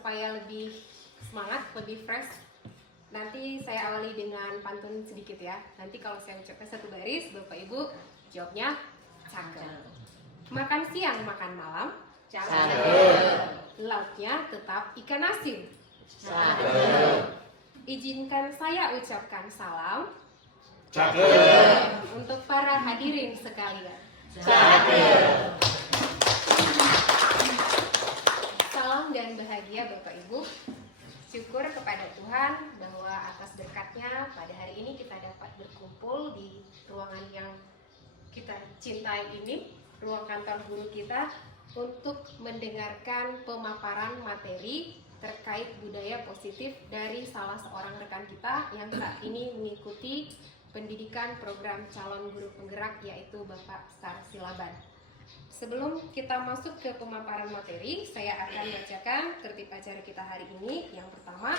supaya lebih semangat, lebih fresh, nanti saya awali dengan pantun sedikit ya. Nanti kalau saya ucapkan satu baris, Bapak Ibu jawabnya cakep. Makan siang, makan malam, cakep. Lauknya tetap ikan asin, cakep. Izinkan saya ucapkan salam, cakep. untuk para hadirin sekalian, Cakep. Salam dan bahagia Bapak Ibu. Syukur kepada Tuhan bahwa atas berkatnya pada hari ini kita dapat berkumpul di ruangan yang kita cintai ini, ruang kantor guru kita, untuk mendengarkan pemaparan materi terkait budaya positif dari salah seorang rekan kita yang saat ini mengikuti pendidikan program calon guru penggerak, yaitu Bapak Star Silaban. Sebelum kita masuk ke pemaparan materi, saya akan bacakan tertib acara kita hari ini. Yang pertama,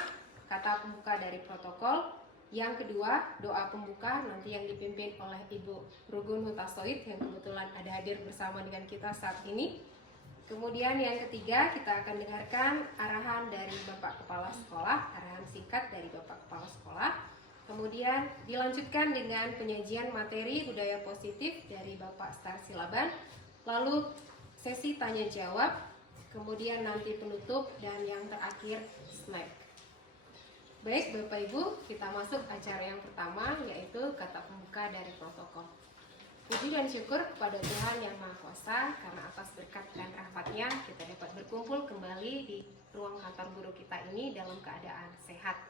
kata pembuka dari protokol. Yang kedua, doa pembuka nanti yang dipimpin oleh Ibu Rugun Hutasoid yang kebetulan ada hadir bersama dengan kita saat ini. Kemudian yang ketiga, kita akan dengarkan arahan dari Bapak Kepala Sekolah, arahan singkat dari Bapak Kepala Sekolah. Kemudian dilanjutkan dengan penyajian materi budaya positif dari Bapak Star Silaban. Lalu sesi tanya jawab, kemudian nanti penutup, dan yang terakhir snack. Baik Bapak Ibu, kita masuk acara yang pertama, yaitu kata pembuka dari protokol. Puji dan syukur kepada Tuhan Yang Maha Kuasa, karena atas berkat dan rahmat-Nya kita dapat berkumpul kembali di ruang kantor guru kita ini dalam keadaan sehat.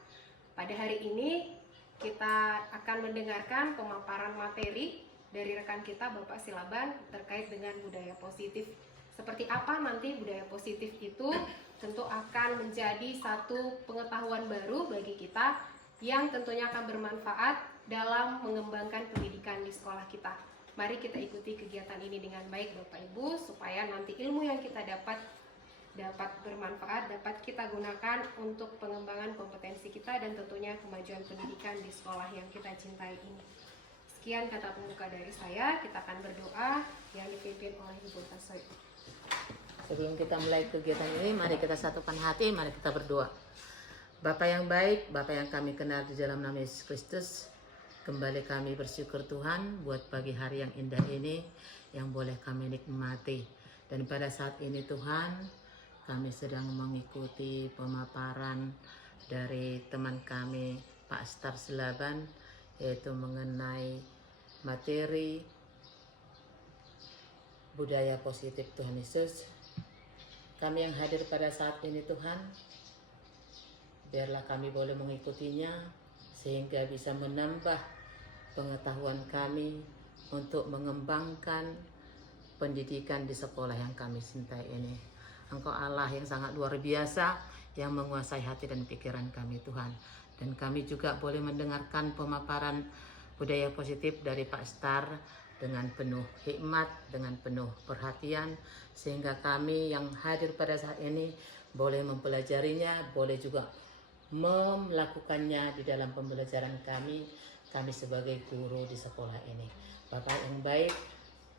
Pada hari ini kita akan mendengarkan pemaparan materi dari rekan kita Bapak Silaban terkait dengan budaya positif. Seperti apa nanti budaya positif itu tentu akan menjadi satu pengetahuan baru bagi kita yang tentunya akan bermanfaat dalam mengembangkan pendidikan di sekolah kita. Mari kita ikuti kegiatan ini dengan baik Bapak Ibu, supaya nanti ilmu yang kita dapat bermanfaat, dapat kita gunakan untuk pengembangan kompetensi kita dan tentunya kemajuan pendidikan di sekolah yang kita cintai ini. Sekian kata pembuka dari saya, kita akan berdoa yang dipimpin oleh Ibu Tasoy. Sebelum kita mulai kegiatan ini, mari kita satukan hati, mari kita berdoa. Bapa yang baik, Bapa yang kami kenal di dalam nama Yesus Kristus, kembali kami bersyukur Tuhan buat pagi hari yang indah ini yang boleh kami nikmati. Dan pada saat ini Tuhan, kami sedang mengikuti pemaparan dari teman kami Pak Star Silaban, yaitu mengenai materi budaya positif Tuhan Yesus. Kami yang hadir pada saat ini Tuhan, biarlah kami boleh mengikutinya sehingga bisa menambah pengetahuan kami untuk mengembangkan pendidikan di sekolah yang kami cintai ini. Engkau Allah yang sangat luar biasa, yang menguasai hati dan pikiran kami Tuhan. Dan kami juga boleh mendengarkan pemaparan budaya positif dari Pak Star dengan penuh hikmat, dengan penuh perhatian, sehingga kami yang hadir pada saat ini boleh mempelajarinya, boleh juga melakukannya di dalam pembelajaran kami sebagai guru di sekolah ini. Bapak yang baik,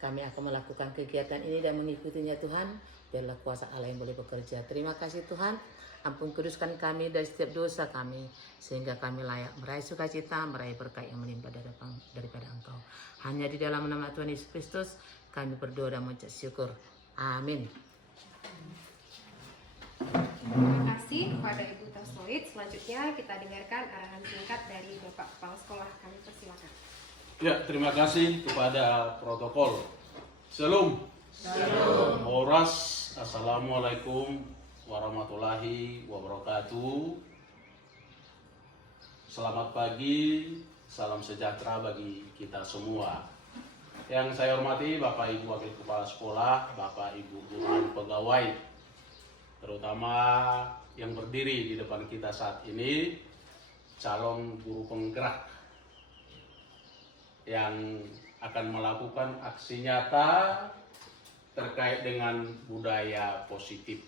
kami akan melakukan kegiatan ini dan mengikutinya Tuhan, biarlah kuasa Allah yang boleh bekerja. Terima kasih Tuhan, ampun kuduskan kami dari setiap dosa kami, sehingga kami layak meraih sukacita, meraih berkat yang melimpah daripada Engkau. Hanya di dalam nama Tuhan Yesus Kristus kami berdoa dan mengucap syukur. Amin. Terima kasih kepada Ibu Tasoid. Selanjutnya kita dengarkan arahan singkat dari Bapak Kepala Sekolah. Kami persilakan. Ya, terima kasih kepada protokol. Shalom. Shalom. Horas. Assalamualaikum warahmatullahi wabarakatuh. Selamat pagi, salam sejahtera bagi kita semua. Yang saya hormati Bapak Ibu Wakil Kepala Sekolah, Bapak Ibu guru pegawai, terutama yang berdiri di depan kita saat ini, calon guru penggerak yang akan melakukan aksi nyata terkait dengan budaya positif.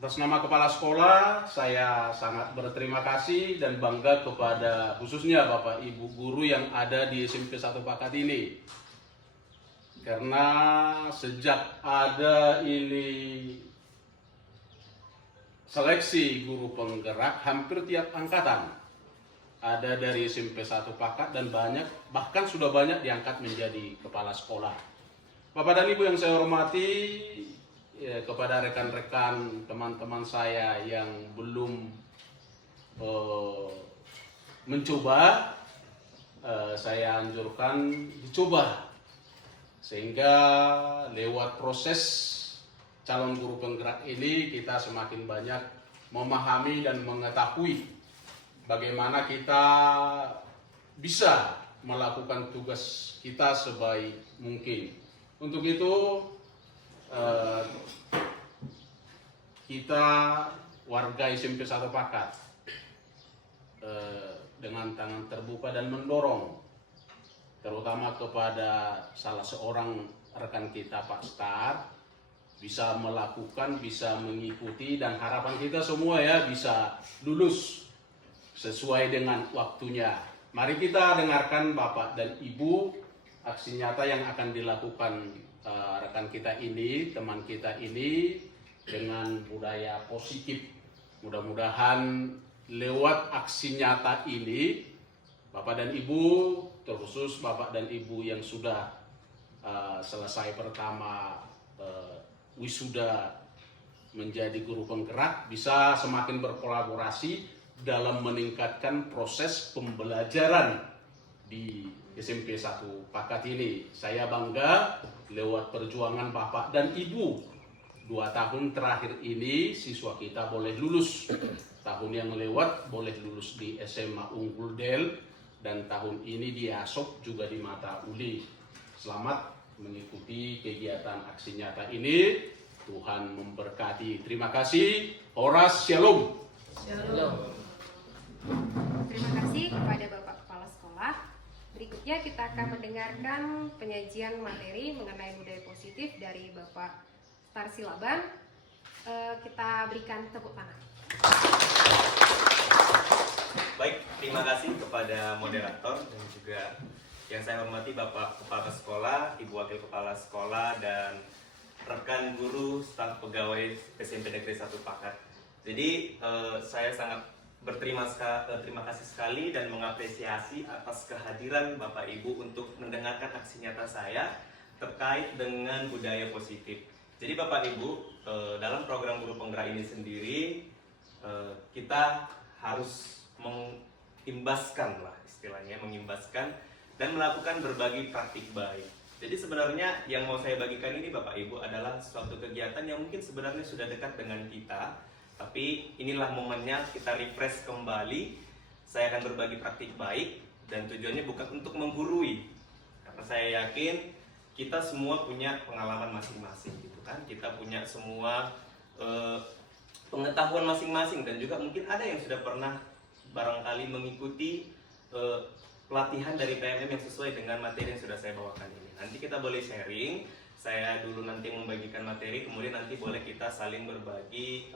Atas nama Kepala Sekolah, saya sangat berterima kasih dan bangga kepada khususnya Bapak Ibu guru yang ada di SMP 1 Pakat ini. Karena sejak ada ini seleksi guru penggerak hampir tiap angkatan. Ada dari SMP 1 Pakat dan bahkan sudah banyak diangkat menjadi kepala sekolah. Bapak dan Ibu yang saya hormati, kepada rekan-rekan teman-teman saya yang belum mencoba, saya anjurkan dicoba, sehingga lewat proses calon guru penggerak ini kita semakin banyak memahami dan mengetahui bagaimana kita bisa melakukan tugas kita sebaik mungkin. Untuk itu kita warga SMP 1 Pakat dengan tangan terbuka dan mendorong, terutama kepada salah seorang rekan kita Pak Star, bisa melakukan, bisa mengikuti, dan harapan kita semua ya bisa lulus sesuai dengan waktunya. Mari kita dengarkan Bapak dan Ibu aksi nyata yang akan dilakukan rekan kita ini, teman kita ini, dengan budaya positif. Mudah-mudahan lewat aksi nyata ini, Bapak dan Ibu, terkhusus Bapak dan Ibu yang sudah selesai pertama wisuda menjadi guru penggerak, bisa semakin berkolaborasi dalam meningkatkan proses pembelajaran di SMP 1 Pakat ini. Saya bangga lewat perjuangan Bapak dan Ibu. 2 tahun terakhir ini siswa kita boleh lulus. Tahun yang lewat boleh lulus di SMA Unggul Del, dan tahun ini di ASOP juga di mata uli. Selamat mengikuti kegiatan aksi nyata ini. Tuhan memberkati. Terima kasih. Horas Shalom. Shalom. Terima kasih kepada Bapak Kepala Sekolah. Berikutnya kita akan mendengarkan penyajian materi mengenai budaya positif dari Bapak Star Silaban. Kita berikan tepuk tangan. Baik, terima kasih kepada moderator dan juga yang saya hormati Bapak Kepala Sekolah, Ibu Wakil Kepala Sekolah, dan rekan guru, staf pegawai SMP Negeri 1 Pakat. Jadi saya sangat terima kasih sekali dan mengapresiasi atas kehadiran Bapak Ibu untuk mendengarkan aksi nyata saya terkait dengan budaya positif. Jadi Bapak Ibu, dalam program guru penggerak ini sendiri, kita harus mengimbaskan lah istilahnya, mengimbaskan dan melakukan berbagi praktik baik. Jadi sebenarnya yang mau saya bagikan ini Bapak Ibu adalah suatu kegiatan yang mungkin sebenarnya sudah dekat dengan kita, tapi inilah momennya kita refresh kembali. Saya akan berbagi praktik baik dan tujuannya bukan untuk menggurui, karena saya yakin kita semua punya pengalaman masing-masing gitu kan. Kita punya semua pengetahuan masing-masing, dan juga mungkin ada yang sudah pernah barangkali mengikuti pelatihan dari PMM yang sesuai dengan materi yang sudah saya bawakan ini. Nanti kita boleh sharing, saya dulu nanti membagikan materi, kemudian nanti boleh kita saling berbagi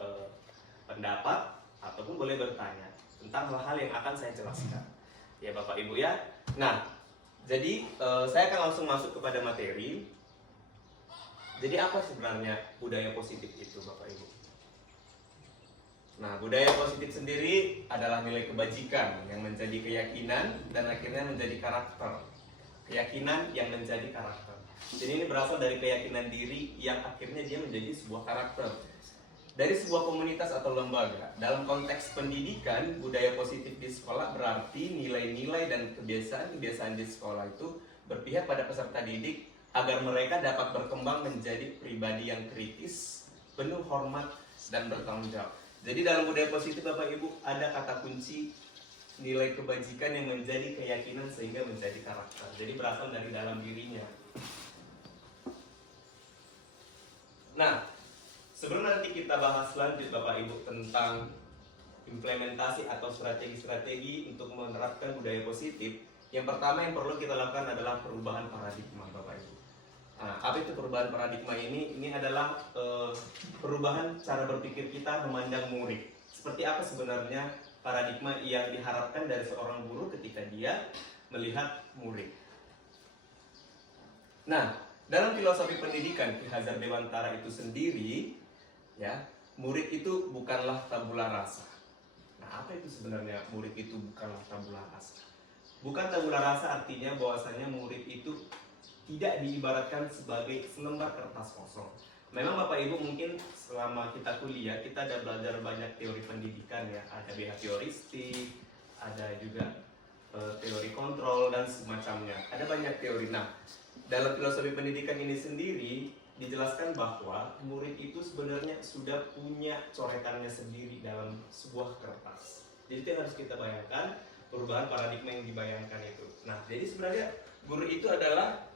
pendapat ataupun boleh bertanya tentang hal-hal yang akan saya jelaskan ya Bapak Ibu ya. Nah, jadi saya akan langsung masuk kepada materi. Jadi apa sebenarnya budaya positif itu Bapak Ibu? Nah, budaya positif sendiri adalah nilai kebajikan yang menjadi keyakinan dan akhirnya menjadi karakter. Keyakinan yang menjadi karakter. Jadi ini berasal dari keyakinan diri yang akhirnya dia menjadi sebuah karakter. Dari sebuah komunitas atau lembaga. Dalam konteks pendidikan, budaya positif di sekolah berarti nilai-nilai dan kebiasaan-kebiasaan di sekolah itu berpihak pada peserta didik agar mereka dapat berkembang menjadi pribadi yang kritis, penuh hormat, dan bertanggung jawab. Jadi dalam budaya positif Bapak Ibu ada kata kunci nilai kebajikan yang menjadi keyakinan sehingga menjadi karakter. Jadi berasal dari dalam dirinya. Nah, sebelum nanti kita bahas lanjut Bapak Ibu tentang implementasi atau strategi-strategi untuk menerapkan budaya positif, yang pertama yang perlu kita lakukan adalah perubahan paradigma Bapak Ibu. Nah, apa itu perubahan paradigma ini? Ini adalah perubahan cara berpikir kita memandang murid. Seperti apa sebenarnya paradigma yang diharapkan dari seorang guru ketika dia melihat murid. Nah, dalam filosofi pendidikan Ki Hajar Dewantara itu sendiri, ya, murid itu bukanlah tabula rasa. Nah, apa itu sebenarnya murid itu bukanlah tabula rasa? Bukan tabula rasa artinya bahwasanya murid itu tidak diibaratkan sebagai selembar kertas kosong. Memang Bapak Ibu mungkin selama kita kuliah kita ada belajar banyak teori pendidikan ya, ada behavioristik, ada juga teori kontrol dan semacamnya. Ada banyak teori. Nah, dalam filosofi pendidikan ini sendiri dijelaskan bahwa murid itu sebenarnya sudah punya coretannya sendiri dalam sebuah kertas. Jadi itu yang harus kita bayangkan, perubahan paradigma yang dibayangkan itu. Nah, jadi sebenarnya guru itu adalah,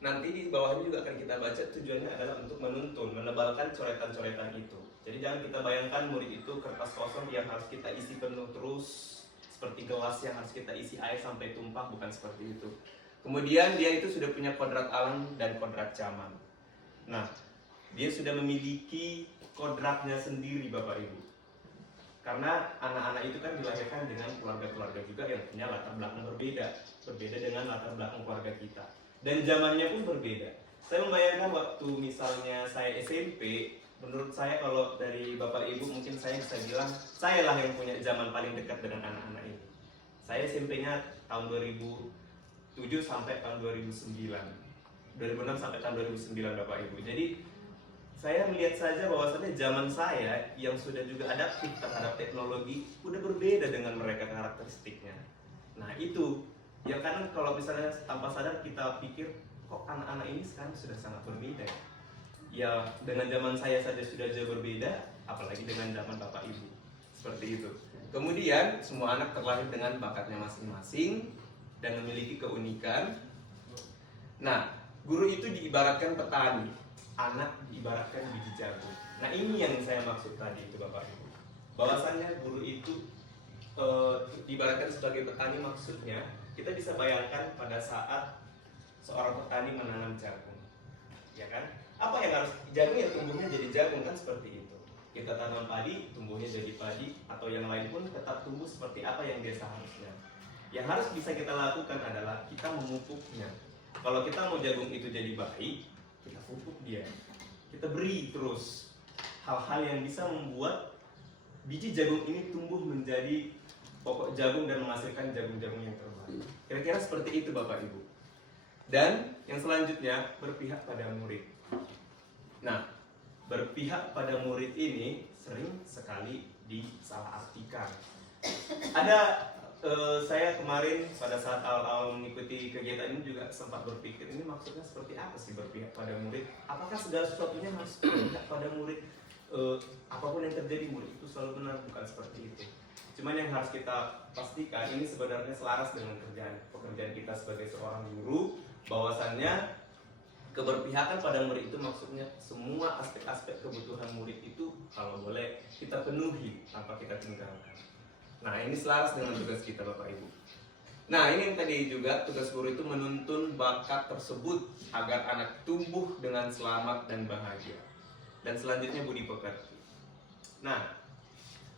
nanti di bawahnya juga akan kita baca, tujuannya adalah untuk menuntun, menebalkan coretan-coretan itu. Jadi jangan kita bayangkan murid itu kertas kosong yang harus kita isi penuh terus, seperti gelas yang harus kita isi air sampai tumpah, bukan seperti itu. Kemudian dia itu sudah punya kodrat alam dan kodrat zaman. Nah, dia sudah memiliki kodratnya sendiri Bapak Ibu. Karena anak-anak itu kan dilahirkan dengan keluarga-keluarga juga yang punya latar belakang berbeda dengan latar belakang keluarga kita. Dan zamannya pun berbeda. Saya membayangkan waktu misalnya saya SMP, menurut saya kalau dari Bapak Ibu mungkin saya bisa bilang saya lah yang punya zaman paling dekat dengan anak-anak ini. Saya SMP-nya tahun 2007 sampai tahun 2009. 2006 sampai tahun 2009 Bapak Ibu. Jadi saya melihat saja bahwasannya zaman saya yang sudah juga adaptif terhadap teknologi udah berbeda dengan mereka karakteristiknya. Nah itu ya, kan kalau misalnya tanpa sadar kita pikir kok anak-anak ini sekarang sudah sangat berbeda ya. Ya dengan zaman saya saja sudah jauh berbeda, apalagi dengan zaman Bapak Ibu. Seperti itu. Kemudian semua anak terlahir dengan bakatnya masing-masing dan memiliki keunikan. Nah, guru itu diibaratkan petani, anak diibaratkan biji jagung. Nah ini yang saya maksud tadi itu Bapak Ibu. Bahwasannya guru itu diibaratkan sebagai petani, maksudnya kita bisa bayangkan pada saat seorang petani menanam jagung, ya kan? Apa yang harus, jagung yang tumbuhnya jadi jagung kan seperti itu. Kita tanam padi, tumbuhnya jadi padi, atau yang lain pun tetap tumbuh seperti apa yang dia seharusnya. Yang harus bisa kita lakukan adalah kita memupuknya. Kalau kita mau jagung itu jadi baik, kita pupuk dia. Kita beri terus hal-hal yang bisa membuat biji jagung ini tumbuh menjadi pokok jagung dan menghasilkan jagung-jagung yang terbaik. Kira-kira seperti itu Bapak Ibu. Dan yang selanjutnya berpihak pada murid. Nah, berpihak pada murid ini sering sekali disalahartikan. Ada saya kemarin pada saat awal-awal mengikuti kegiatan ini juga sempat berpikir ini maksudnya seperti apa sih berpihak pada murid? Apakah segala sesuatunya harus berpihak pada murid? Apapun yang terjadi murid itu selalu benar? Bukan seperti itu. Cuman yang harus kita pastikan ini sebenarnya selaras dengan pekerjaan kita sebagai seorang guru, bahwasannya keberpihakan pada murid itu maksudnya semua aspek-aspek kebutuhan murid itu kalau boleh kita penuhi tanpa kita tinggalkan. Nah ini selaras dengan tugas kita Bapak Ibu. Nah ini yang tadi juga tugas guru itu menuntun bakat tersebut agar anak tumbuh dengan selamat dan bahagia. Dan selanjutnya budi pekerti. Nah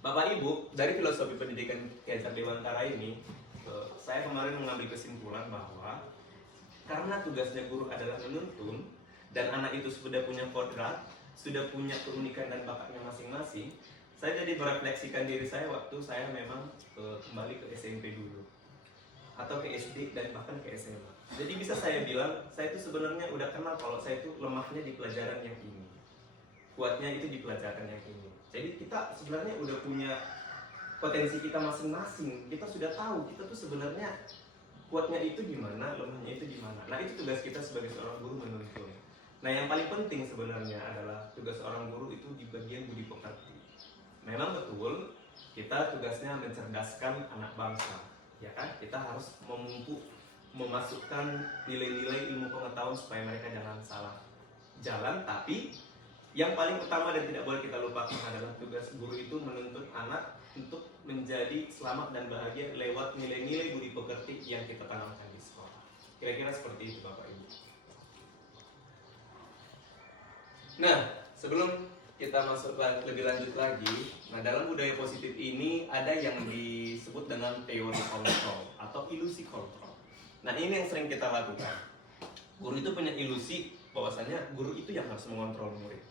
Bapak Ibu, dari filosofi pendidikan Ki Dewantara ini, saya kemarin mengambil kesimpulan bahwa karena tugasnya guru adalah menuntun dan anak itu sudah punya kodrat, sudah punya keunikan dan bakatnya masing-masing, saya jadi merefleksikan diri saya waktu saya memang kembali ke SMP dulu atau ke SD dan bahkan ke SMA. Jadi bisa saya bilang, saya itu sebenarnya udah kenal kalau saya itu lemahnya di pelajaran yang ini, kuatnya itu di pelajaran yang ini. Jadi kita sebenarnya udah punya potensi kita masing-masing. Kita sudah tahu kita tuh sebenarnya kuatnya itu di mana, lemahnya itu di mana. Nah itu tugas kita sebagai seorang guru menuntun. Nah yang paling penting sebenarnya adalah tugas seorang guru itu di bagian budi pekerti. Memang betul kita tugasnya mencerdaskan anak bangsa, ya kan? Kita harus memasukkan nilai-nilai ilmu pengetahuan supaya mereka jangan salah jalan. Tapi yang paling utama dan tidak boleh kita lupakan adalah tugas guru itu menuntun anak untuk menjadi selamat dan bahagia lewat nilai-nilai budi pekerti yang kita tanamkan di sekolah. Kira-kira seperti itu Bapak Ibu. Nah, sebelum kita masuk lebih lanjut lagi, nah dalam budaya positif ini ada yang disebut dengan teori kontrol atau ilusi kontrol. Nah ini yang sering kita lakukan. Guru itu punya ilusi bahwasanya guru itu yang harus mengontrol murid.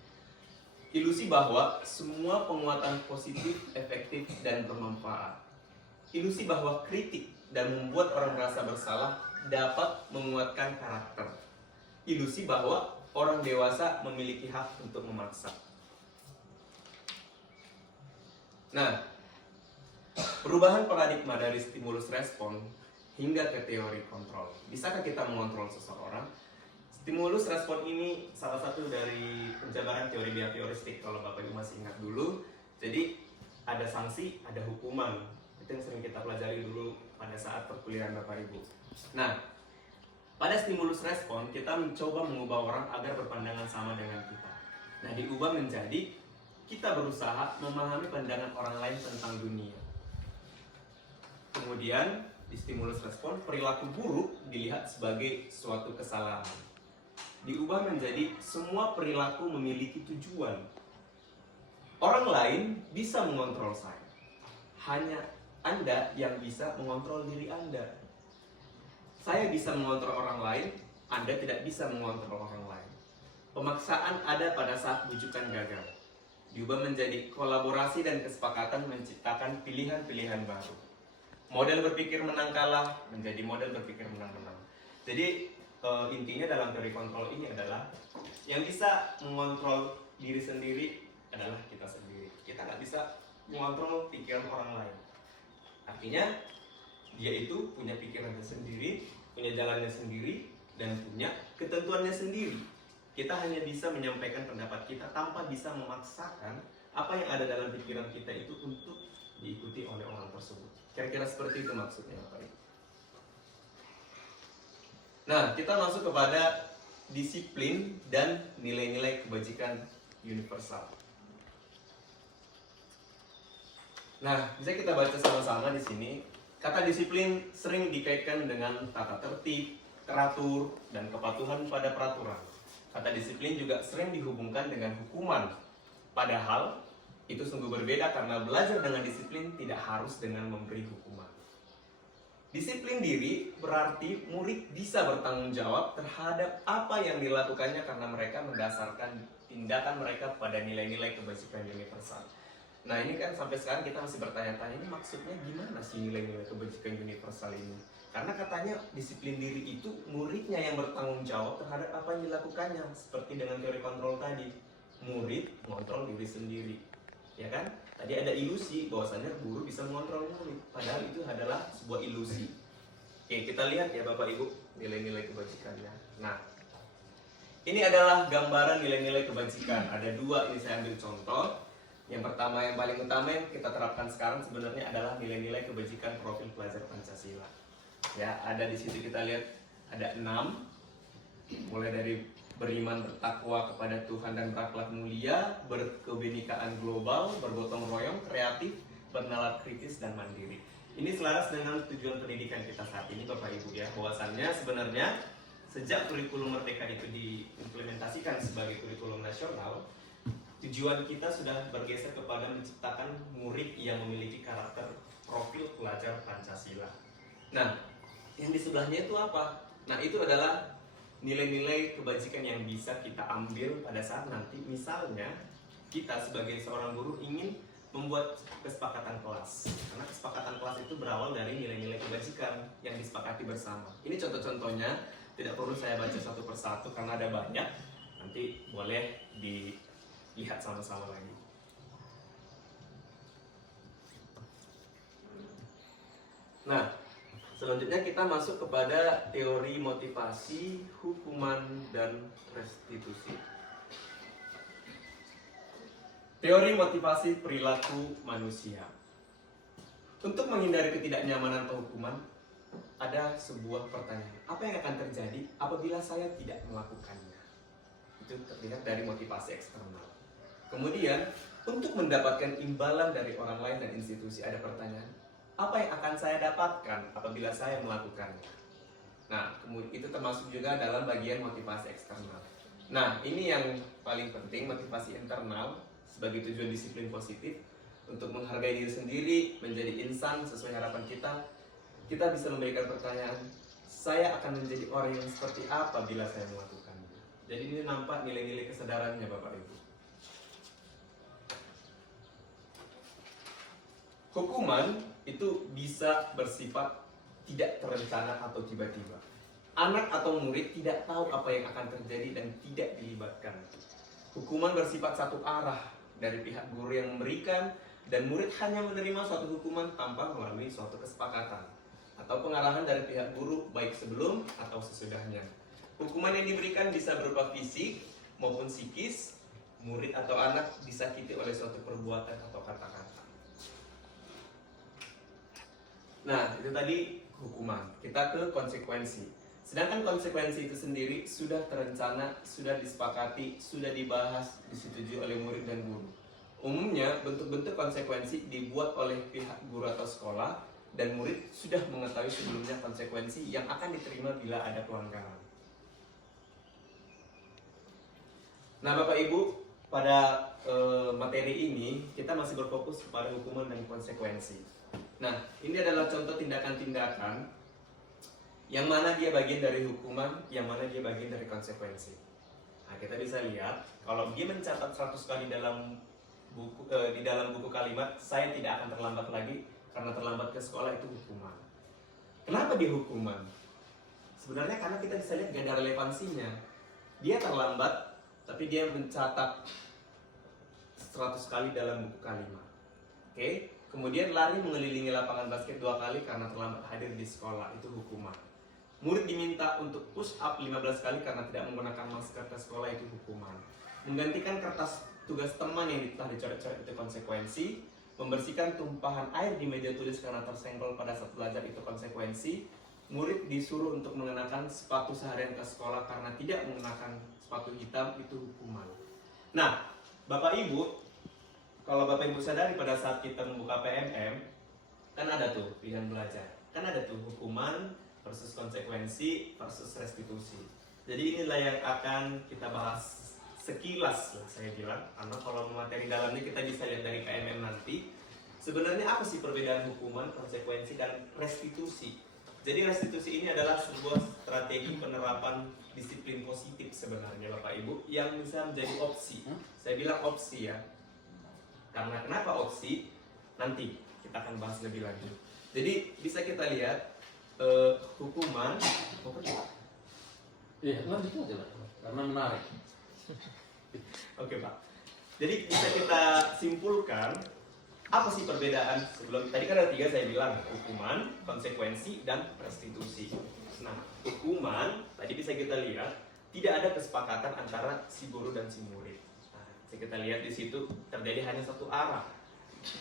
Ilusi bahwa semua penguatan positif, efektif, dan bermanfaat. Ilusi bahwa kritik dan membuat orang merasa bersalah dapat menguatkan karakter. Ilusi bahwa orang dewasa memiliki hak untuk memaksa. Nah, perubahan paradigma dari stimulus respon hingga ke teori kontrol. Bisakah kita mengontrol seseorang? Stimulus respon ini salah satu dari penjabaran teori behavioristik kalau Bapak Ibu masih ingat dulu. Jadi ada sanksi, ada hukuman. Itu yang sering kita pelajari dulu pada saat perkuliahan Bapak Ibu. Nah, pada stimulus respon kita mencoba mengubah orang agar berpandangan sama dengan kita. Nah, diubah menjadi kita berusaha memahami pandangan orang lain tentang dunia. Kemudian di stimulus respon perilaku buruk dilihat sebagai suatu kesalahan. Diubah menjadi semua perilaku memiliki tujuan. Orang lain bisa mengontrol saya. Hanya Anda yang bisa mengontrol diri Anda. Saya bisa mengontrol orang lain, Anda tidak bisa mengontrol orang lain. Pemaksaan ada pada saat bujukan gagal. Diubah menjadi kolaborasi dan kesepakatan menciptakan pilihan-pilihan baru. Model berpikir menang kalah menjadi model berpikir menang-menang. Jadi intinya dalam teori kontrol ini adalah yang bisa mengontrol diri sendiri adalah kita sendiri. Kita nggak bisa mengontrol pikiran orang lain. Artinya dia itu punya pikirannya sendiri, punya jalannya sendiri, dan punya ketentuannya sendiri. Kita hanya bisa menyampaikan pendapat kita tanpa bisa memaksakan apa yang ada dalam pikiran kita itu untuk diikuti oleh orang tersebut. Kira-kira seperti itu maksudnya Bapak Ibu. Nah, kita masuk kepada disiplin dan nilai-nilai kebajikan universal. Nah, bisa kita baca sama-sama di sini. Kata disiplin sering dikaitkan dengan tata tertib, teratur, dan kepatuhan pada peraturan. Kata disiplin juga sering dihubungkan dengan hukuman. Padahal, itu sungguh berbeda karena belajar dengan disiplin tidak harus dengan memberi hukuman. Disiplin diri berarti murid bisa bertanggung jawab terhadap apa yang dilakukannya karena mereka mendasarkan tindakan mereka pada nilai-nilai kebajikan universal. Nah, ini kan sampai sekarang kita masih bertanya-tanya, ini maksudnya gimana sih nilai-nilai kebajikan universal ini? Karena katanya disiplin diri itu muridnya yang bertanggung jawab terhadap apa yang dilakukannya. Seperti dengan teori kontrol tadi, murid mengontrol diri sendiri, ya kan? Tadi ada ilusi bahwasannya guru bisa mengontrol murid, padahal itu adalah sebuah ilusi. Oke, kita lihat ya Bapak Ibu nilai-nilai kebajikannya. Nah, ini adalah gambaran nilai-nilai kebajikan. Ada dua, ini saya ambil contoh. Yang pertama, yang paling utama yang kita terapkan sekarang sebenarnya adalah nilai-nilai kebajikan profil pelajar Pancasila. Ya, ada di situ kita lihat ada 6, mulai dari beriman bertakwa kepada Tuhan dan berakhlak mulia, berkebenekaan global, bergotong royong, kreatif, bernalar kritis dan mandiri. Ini selaras dengan tujuan pendidikan kita saat ini Bapak Ibu ya, bahwasannya sebenarnya sejak kurikulum Merdeka itu diimplementasikan sebagai kurikulum nasional, tujuan kita sudah bergeser kepada menciptakan murid yang memiliki karakter profil pelajar Pancasila. Nah, yang di sebelahnya itu apa? Nah, itu adalah nilai-nilai kebajikan yang bisa kita ambil pada saat nanti misalnya kita sebagai seorang guru ingin membuat kesepakatan kelas. Karena kesepakatan kelas itu berawal dari nilai-nilai kebajikan yang disepakati bersama. Ini contoh-contohnya, tidak perlu saya baca satu persatu karena ada banyak. Nanti boleh dilihat sama-sama lagi. Nah, selanjutnya kita masuk kepada teori motivasi, hukuman, dan restitusi. Teori motivasi perilaku manusia. Untuk menghindari ketidaknyamanan atau hukuman, ada sebuah pertanyaan. Apa yang akan terjadi apabila saya tidak melakukannya? Itu terlihat dari motivasi eksternal. Kemudian, untuk mendapatkan imbalan dari orang lain dan institusi, ada pertanyaan. Apa yang akan saya dapatkan apabila saya melakukannya? Nah, kemudian itu termasuk juga dalam bagian motivasi eksternal. Nah, ini yang paling penting, motivasi internal sebagai tujuan disiplin positif untuk menghargai diri sendiri, menjadi insan sesuai harapan kita. Kita bisa memberikan pertanyaan, saya akan menjadi orang yang seperti apa bila saya melakukannya? Jadi ini nampak nilai-nilai kesadarannya Bapak Ibu. hukuman itu bisa bersifat tidak terencana atau tiba-tiba. Anak atau murid tidak tahu apa yang akan terjadi dan tidak dilibatkan. Hukuman bersifat satu arah dari pihak guru yang memberikan, dan murid hanya menerima suatu hukuman tanpa melalui suatu kesepakatan atau pengarahan dari pihak guru baik sebelum atau sesudahnya. Hukuman yang diberikan bisa berupa fisik maupun psikis. Murid atau anak disakiti oleh suatu perbuatan atau kata-kata. Nah, itu tadi hukuman. Kita ke konsekuensi. Sedangkan konsekuensi itu sendiri sudah terencana, sudah disepakati, sudah dibahas, disetujui oleh murid dan guru. Umumnya, bentuk-bentuk konsekuensi dibuat oleh pihak guru atau sekolah, dan murid sudah mengetahui sebelumnya konsekuensi yang akan diterima bila ada pelanggaran. Nah, Bapak Ibu, pada materi ini kita masih berfokus kepada hukuman dan konsekuensi. Nah, ini adalah contoh tindakan-tindakan yang mana dia bagian dari hukuman, yang mana dia bagian dari konsekuensi. Nah, kita bisa lihat kalau dia mencatat 100 kali di dalam buku kalimat, saya tidak akan terlambat lagi karena terlambat ke sekolah, itu hukuman. Kenapa dia hukuman? Sebenarnya karena kita bisa lihat gak ada relevansinya. Dia terlambat, tapi dia mencatat 100 kali dalam buku kalimat. Oke? Kemudian lari mengelilingi lapangan basket 2 kali karena terlambat hadir di sekolah, itu hukuman. Murid diminta untuk push up 15 kali karena tidak menggunakan masker ke sekolah, itu hukuman. Menggantikan kertas tugas teman yang telah dicoret-coret, itu konsekuensi. Membersihkan tumpahan air di meja tulis karena tersenggol pada saat belajar, itu konsekuensi. Murid disuruh untuk mengenakan sepatu seharian ke sekolah karena tidak menggunakan sepatu hitam, itu hukuman. Nah, Bapak Ibu, kalau Bapak Ibu sadari pada saat kita membuka PMM, kan ada tuh pilihan belajar. Kan ada tuh hukuman versus konsekuensi versus restitusi. Jadi inilah yang akan kita bahas sekilas lah saya bilang. Karena kalau materi dalamnya kita bisa lihat dari PMM nanti. Sebenarnya apa sih perbedaan hukuman, konsekuensi, dan restitusi? Jadi restitusi ini adalah sebuah strategi penerapan disiplin positif sebenarnya Bapak Ibu, yang bisa menjadi opsi. Saya bilang opsi ya. Karena kenapa opsi? Nanti kita akan bahas lebih lanjut. Jadi bisa kita lihat hukuman. Iya, lanjut aja lah, karena menarik. Oke Pak. Jadi bisa kita simpulkan apa sih perbedaan sebelum tadi kan ada 3 saya bilang, hukuman, konsekuensi, dan restitusi. Nah, hukuman tadi bisa kita lihat tidak ada kesepakatan antara si guru dan si murid. Nah, bisa kita lihat di situ terjadi hanya satu arah.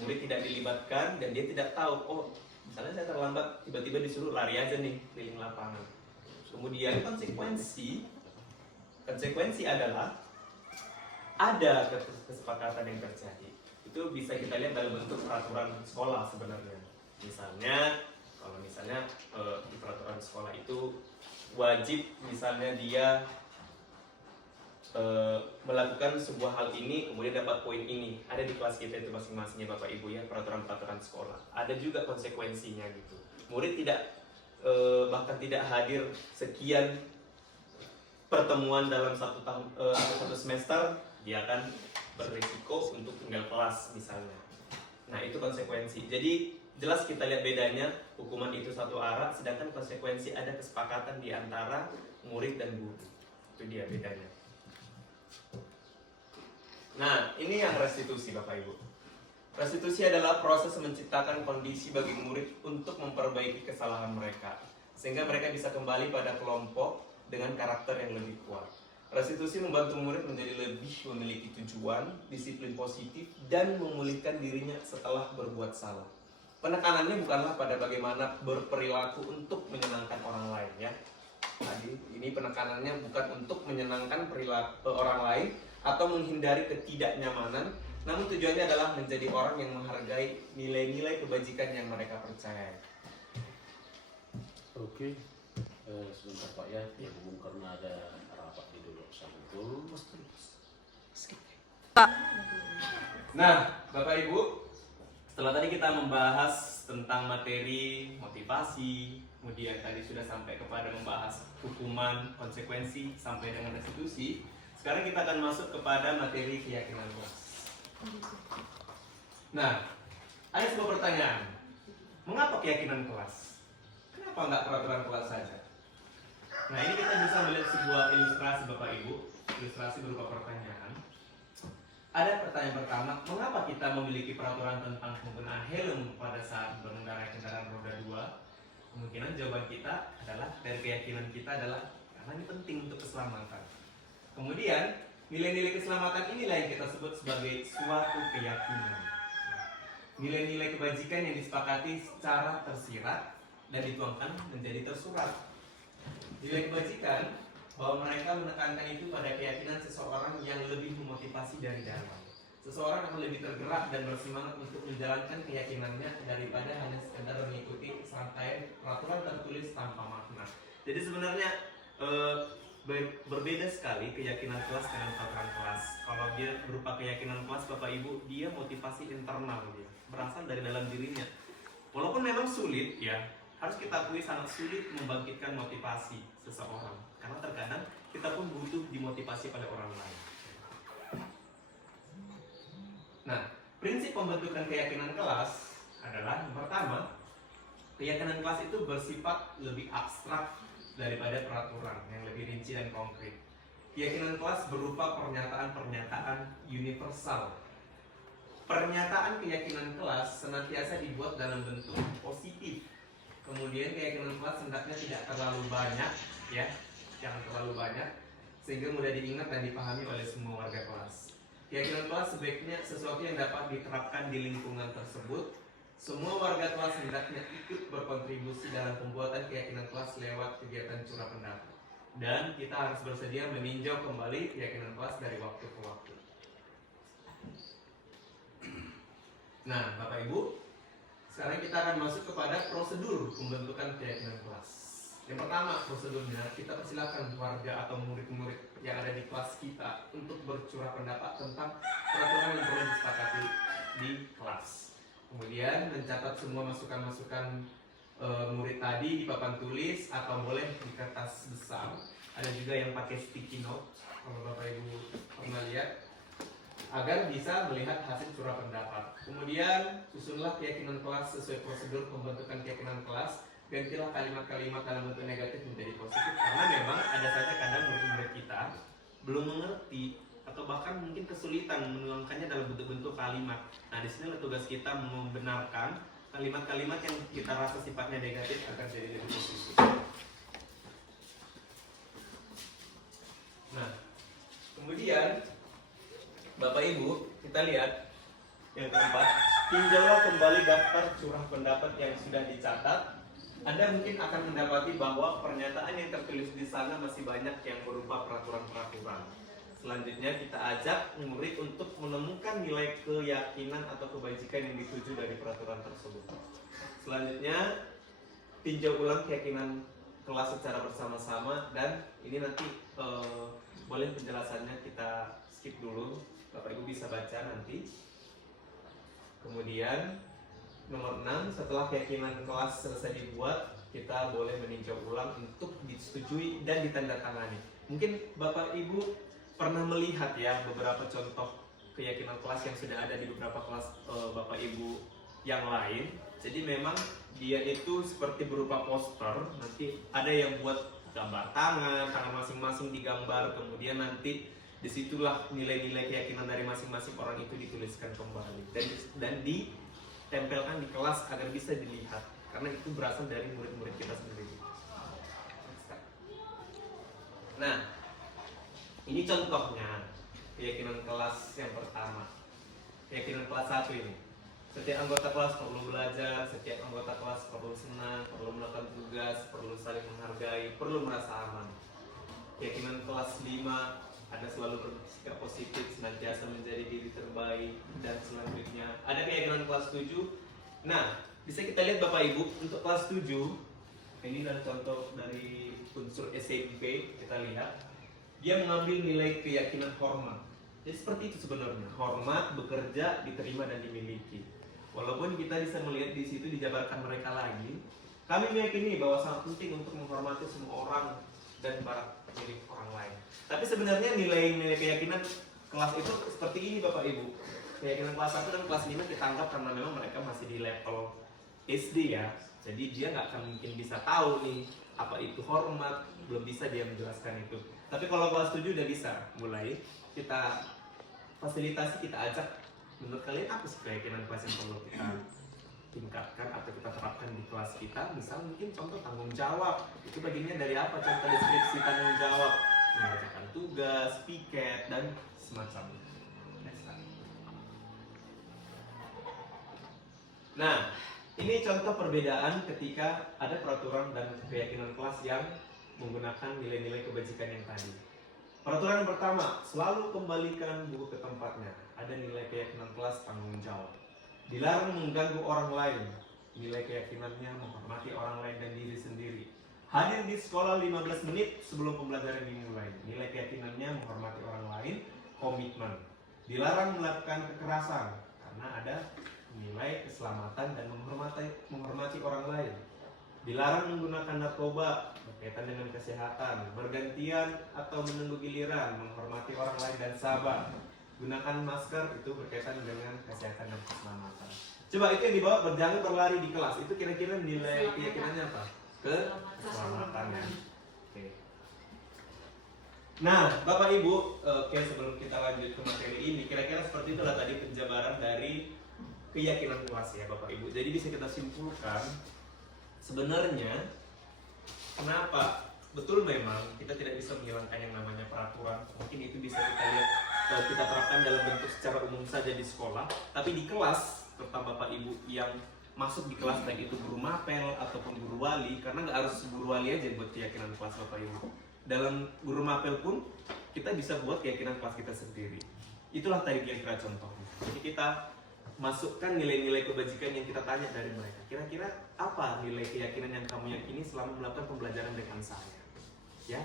Murid tidak dilibatkan dan dia tidak tahu, oh misalnya saya terlambat, tiba-tiba disuruh lari aja nih keliling lapangan. Kemudian konsekuensi adalah ada kesepakatan yang terjadi. Itu bisa kita lihat dalam bentuk peraturan sekolah sebenarnya. Misalnya, kalau misalnya di peraturan sekolah itu wajib misalnya dia melakukan sebuah hal ini kemudian dapat poin ini. Ada di kelas kita itu masing-masingnya Bapak Ibu ya, peraturan-peraturan sekolah. Ada juga konsekuensinya gitu. Murid tidak bahkan tidak hadir sekian pertemuan dalam satu tahun atau satu semester, dia akan berisiko untuk tinggal kelas misalnya. Nah, itu konsekuensi. Jadi jelas kita lihat bedanya, hukuman itu satu arah, sedangkan konsekuensi ada kesepakatan di antara murid dan guru. Itu dia bedanya. Nah, ini yang restitusi Bapak Ibu. Restitusi adalah proses menciptakan kondisi bagi murid untuk memperbaiki kesalahan mereka, sehingga mereka bisa kembali pada kelompok dengan karakter yang lebih kuat. Restitusi membantu murid menjadi lebih memiliki tujuan, disiplin positif, dan memulihkan dirinya setelah berbuat salah. Penekanannya bukanlah pada bagaimana berperilaku untuk menyenangkan orang lain ya. Tadi ini penekanannya bukan untuk menyenangkan perilaku orang lain atau menghindari ketidaknyamanan, namun tujuannya adalah menjadi orang yang menghargai nilai-nilai kebajikan yang mereka percaya. Oke, sebentar Pak ya, mungkin karena ada rapat di dulu betul. Nah, Bapak Ibu, setelah tadi kita membahas tentang materi motivasi, kemudian tadi sudah sampai kepada membahas hukuman, konsekuensi, sampai dengan restitusi. Sekarang kita akan masuk kepada materi keyakinan kelas. Nah, Ada sebuah pertanyaan, mengapa keyakinan kelas? Kenapa nggak peraturan kelas saja? Nah, ini kita bisa melihat sebuah ilustrasi Bapak Ibu, ilustrasi berupa pertanyaan. Ada pertanyaan pertama, mengapa kita memiliki peraturan tentang penggunaan helm pada saat mengendarai kendaraan roda 2? Kemungkinan jawaban kita adalah, dari keyakinan kita adalah, karena ini penting untuk keselamatan. Kemudian, nilai-nilai keselamatan inilah yang kita sebut sebagai suatu keyakinan. Nilai-nilai kebajikan yang disepakati secara tersirat dan dituangkan menjadi tersurat. Nilai kebajikan bahwa mereka menekankan itu pada keyakinan seseorang yang lebih memotivasi dari dalam. Seseorang akan lebih tergerak dan bersemangat untuk menjalankan keyakinannya daripada hanya sekedar mengikuti serangkaian peraturan tertulis tanpa makna. Jadi sebenarnya berbeda sekali keyakinan kelas dengan peraturan kelas. Kalau dia berupa keyakinan kelas, Bapak Ibu, dia motivasi internal dia, berasal dari dalam dirinya. Walaupun memang sulit ya, harus kita akui sangat sulit membangkitkan motivasi seseorang, karena terkadang kita pun butuh dimotivasi pada orang lain. Nah, prinsip pembentukan keyakinan kelas adalah yang pertama, keyakinan kelas itu bersifat lebih abstrak daripada peraturan yang lebih rinci dan konkret. Keyakinan kelas berupa pernyataan-pernyataan universal. Pernyataan keyakinan kelas senantiasa dibuat dalam bentuk positif. Kemudian keyakinan kelas hendaknya tidak terlalu banyak, ya, jangan terlalu banyak, sehingga mudah diingat dan dipahami oleh semua warga kelas. Keyakinan kelas sebaiknya sesuatu yang dapat diterapkan di lingkungan tersebut. Semua warga kelas hendaknya ikut berkontribusi dalam pembuatan keyakinan kelas lewat kegiatan curah pendapat. Dan kita harus bersedia meninjau kembali keyakinan kelas dari waktu ke waktu. Nah, Bapak Ibu, sekarang kita akan masuk kepada prosedur pembentukan keyakinan kelas. Yang pertama, prosedurnya kita persilakan warga atau murid-murid yang ada di kelas kita untuk bercurah pendapat tentang peraturan yang perlu disepakati di kelas. Kemudian mencatat semua masukan-masukan murid tadi di papan tulis atau boleh di kertas besar. Ada juga yang pakai sticky note, kalau Bapak Ibu pernah lihat, agar bisa melihat hasil curah pendapat. Kemudian susunlah keyakinan kelas sesuai prosedur pembentukan keyakinan kelas. Gantilah kalimat-kalimat dalam bentuk negatif menjadi positif, karena memang ada saja kadang murid-murid kita belum mengerti atau bahkan mungkin kesulitan menuangkannya dalam bentuk-bentuk kalimat. Nah, di sini tugas kita membenarkan kalimat-kalimat yang kita rasa sifatnya negatif agar jadi lebih positif. Nah, kemudian Bapak Ibu, kita lihat yang keempat, tinjaulah kembali daftar curah pendapat yang sudah dicatat. Anda mungkin akan mendapati bahwa pernyataan yang tertulis di sana masih banyak yang berupa peraturan-peraturan. Selanjutnya kita ajak murid untuk menemukan nilai keyakinan atau kebajikan yang dituju dari peraturan tersebut. Selanjutnya tinjau ulang keyakinan kelas secara bersama-sama, dan ini nanti boleh penjelasannya kita skip dulu, Bapak Ibu bisa baca nanti. Kemudian nomor 6, setelah keyakinan kelas selesai dibuat, kita boleh meninjau ulang untuk disetujui dan ditandatangani. Mungkin Bapak Ibu pernah melihat ya beberapa contoh keyakinan kelas yang sudah ada di beberapa kelas Bapak Ibu yang lain. Jadi memang dia itu seperti berupa poster, nanti ada yang buat gambar tangan masing-masing digambar, kemudian nanti disitulah nilai-nilai keyakinan dari masing-masing orang itu dituliskan kembali dan ditempelkan di kelas agar bisa dilihat, karena itu berasal dari murid-murid kita sendiri. Nah, ini contohnya keyakinan kelas yang pertama. Keyakinan kelas 1 ini. Setiap anggota kelas perlu belajar, setiap anggota kelas perlu senang, perlu melakukan tugas, perlu saling menghargai, perlu merasa aman. Keyakinan kelas 5, ada selalu bersikap positif, senantiasa menjadi diri terbaik, dan selanjutnya ada keyakinan kelas 7. Nah, bisa kita lihat Bapak Ibu, untuk kelas 7 ini adalah contoh dari unsur SMP. Kita lihat dia mengambil nilai keyakinan hormat. Jadi seperti itu sebenarnya, hormat, bekerja, diterima dan dimiliki. Walaupun kita bisa melihat di situ dijabarkan mereka lagi, kami meyakini bahwa sangat penting untuk menghormati semua orang dan para milik orang lain. Tapi sebenarnya nilai-nilai keyakinan kelas itu seperti ini Bapak Ibu. keyakinan kelas 1 dan kelas 5 kita anggap karena memang mereka masih di level SD ya. Jadi dia nggak akan mungkin bisa tahu nih apa itu hormat, belum bisa dia menjelaskan itu. Tapi kalau kelas 7 udah bisa, mulai kita fasilitasi, kita ajak, menurut kalian apa sih keyakinan kelas yang perlu kita tingkatkan atau kita terapkan di kelas kita. Misal mungkin contoh tanggung jawab, itu bagiannya dari apa? Contoh deskripsi tanggung jawab, mengerjakan tugas, piket, dan semacamnya. Nah, ini contoh perbedaan ketika ada peraturan dan keyakinan kelas yang menggunakan nilai-nilai kebajikan yang tadi. Peraturan yang pertama, selalu kembalikan buku ke tempatnya. Ada nilai keyakinan kelas tanggung jawab. Dilarang mengganggu orang lain. Nilai keyakinannya menghormati orang lain dan diri sendiri. Hadir di sekolah 15 menit sebelum pembelajaran dimulai. Nilai keyakinannya menghormati orang lain, komitmen. Dilarang melakukan kekerasan karena ada nilai keselamatan dan menghormati orang lain. Dilarang menggunakan narkoba berkaitan dengan kesehatan, bergantian atau menunggu giliran, menghormati orang lain dan sabar. Gunakan masker, itu berkaitan dengan kesehatan dan keselamatan. Coba itu yang dibawa berjalan berlari di kelas, itu kira-kira nilai keyakinannya apa? Keselamatannya. Oke. Nah, Bapak Ibu, sebelum kita lanjut ke materi ini, kira-kira seperti itulah tadi penjabaran dari keyakinan kelas ya Bapak Ibu. Jadi bisa kita simpulkan sebenarnya kenapa betul memang kita tidak bisa menghilangkan yang namanya peraturan. Mungkin itu bisa kita lihat kalau kita terapkan dalam bentuk secara umum saja di sekolah, tapi di kelas, terutama Bapak Ibu yang masuk di kelas baik itu guru mapel ataupun guru wali, karena nggak harus guru wali aja buat keyakinan kelas Bapak Ibu. Dalam guru mapel pun kita bisa buat keyakinan kelas kita sendiri. Itulah tadi kira-kira contohnya. Jadi kita masukkan nilai-nilai kebajikan yang kita tanya dari mereka. Kira-kira apa nilai keyakinan yang kamu yakini selama melakukan pembelajaran dengan saya? Ya,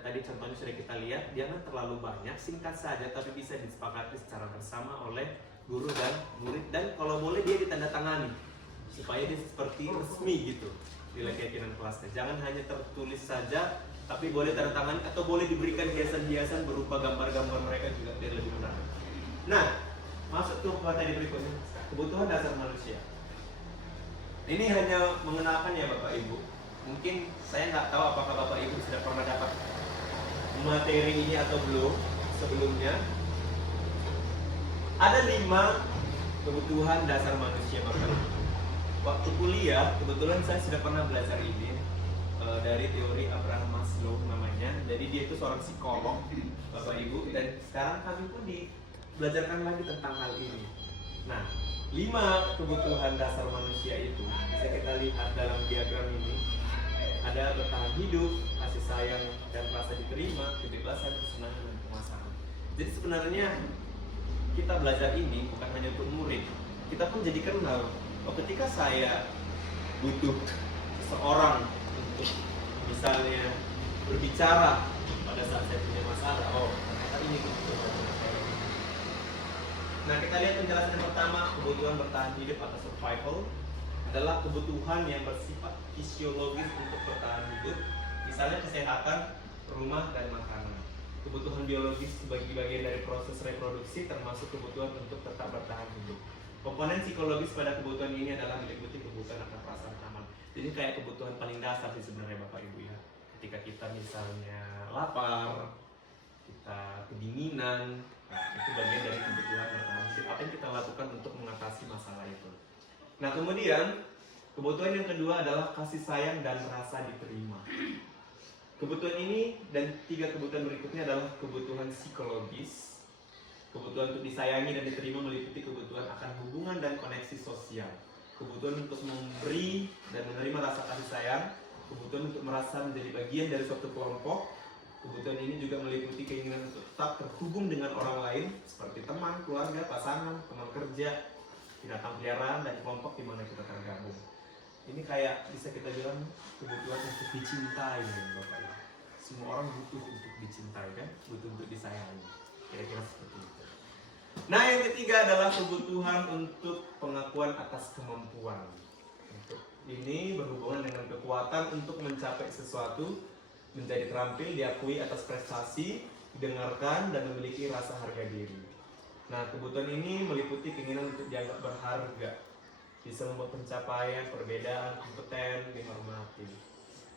tadi contohnya sudah kita lihat, jangan terlalu banyak, singkat saja tapi bisa disepakati secara bersama oleh guru dan murid, dan kalau boleh dia ditandatangani supaya dia seperti resmi gitu nilai keyakinan kelasnya. Jangan hanya tertulis saja, tapi boleh tanda tangan atau boleh diberikan hiasan-hiasan berupa gambar-gambar mereka juga biar lebih menarik. Nah, masuk ke materi berikutnya, kebutuhan dasar manusia. Ini hanya mengenalkan ya Bapak Ibu. Mungkin saya nggak tahu apakah Bapak Ibu sudah pernah dapat materi ini atau belum sebelumnya. Ada 5 kebutuhan dasar manusia Bapak Ibu. Waktu kuliah, kebetulan saya sudah pernah belajar ini dari teori Abraham Maslow namanya. Jadi dia itu seorang psikolog Bapak Ibu, dan sekarang kami pun belajarkan lagi tentang hal ini. Nah, 5 kebutuhan dasar manusia itu bisa kita lihat dalam diagram ini. Ada bertahan hidup, kasih sayang dan rasa diterima, kebebasan, kesenangan dan penguasaan. Jadi sebenarnya kita belajar ini bukan hanya untuk murid, kita pun jadi kenal. Oh, ketika saya butuh seseorang untuk misalnya berbicara pada saat saya punya masalah, oh ternyata ini kebutuhan. Nah, kita lihat penjelasan yang pertama, kebutuhan bertahan hidup atau survival adalah kebutuhan yang bersifat fisiologis untuk bertahan hidup, misalnya kesehatan, rumah, dan makanan. Kebutuhan biologis sebagai bagian dari proses reproduksi termasuk kebutuhan untuk tetap bertahan hidup. Komponen psikologis pada kebutuhan ini adalah meliputi kebutuhan akan perasaan aman. Jadi kayak kebutuhan paling dasar sih sebenarnya Bapak Ibu ya. Ketika kita misalnya lapar, kita kedinginan, nah, itu bagian dari kebutuhan bertahan hidup. Apa yang kita lakukan untuk mengatasi masalah itu? Nah, kemudian kebutuhan yang kedua adalah kasih sayang dan rasa diterima. Kebutuhan ini dan 3 kebutuhan berikutnya adalah kebutuhan psikologis. Kebutuhan untuk disayangi dan diterima meliputi kebutuhan akan hubungan dan koneksi sosial. Kebutuhan untuk memberi dan menerima rasa kasih sayang. Kebutuhan untuk merasa menjadi bagian dari suatu kelompok. Kebutuhan ini juga meliputi keinginan untuk tetap terhubung dengan orang lain seperti teman, keluarga, pasangan, teman kerja, binatang peliharaan, dan kelompok di mana kita tergabung. Ini kayak bisa kita bilang kebutuhan untuk dicintai, Bapak Ibu. Semua orang butuh untuk dicintai kan, butuh untuk disayangi. Kira-kira seperti itu. Nah, yang ketiga adalah kebutuhan untuk pengakuan atas kemampuan. Ini berhubungan dengan kekuatan untuk mencapai sesuatu, menjadi terampil, diakui atas prestasi, didengarkan, dan memiliki rasa harga diri. Nah, kebutuhan ini meliputi keinginan untuk dianggap berharga, bisa membuat pencapaian, perbedaan, kompeten, dihormati.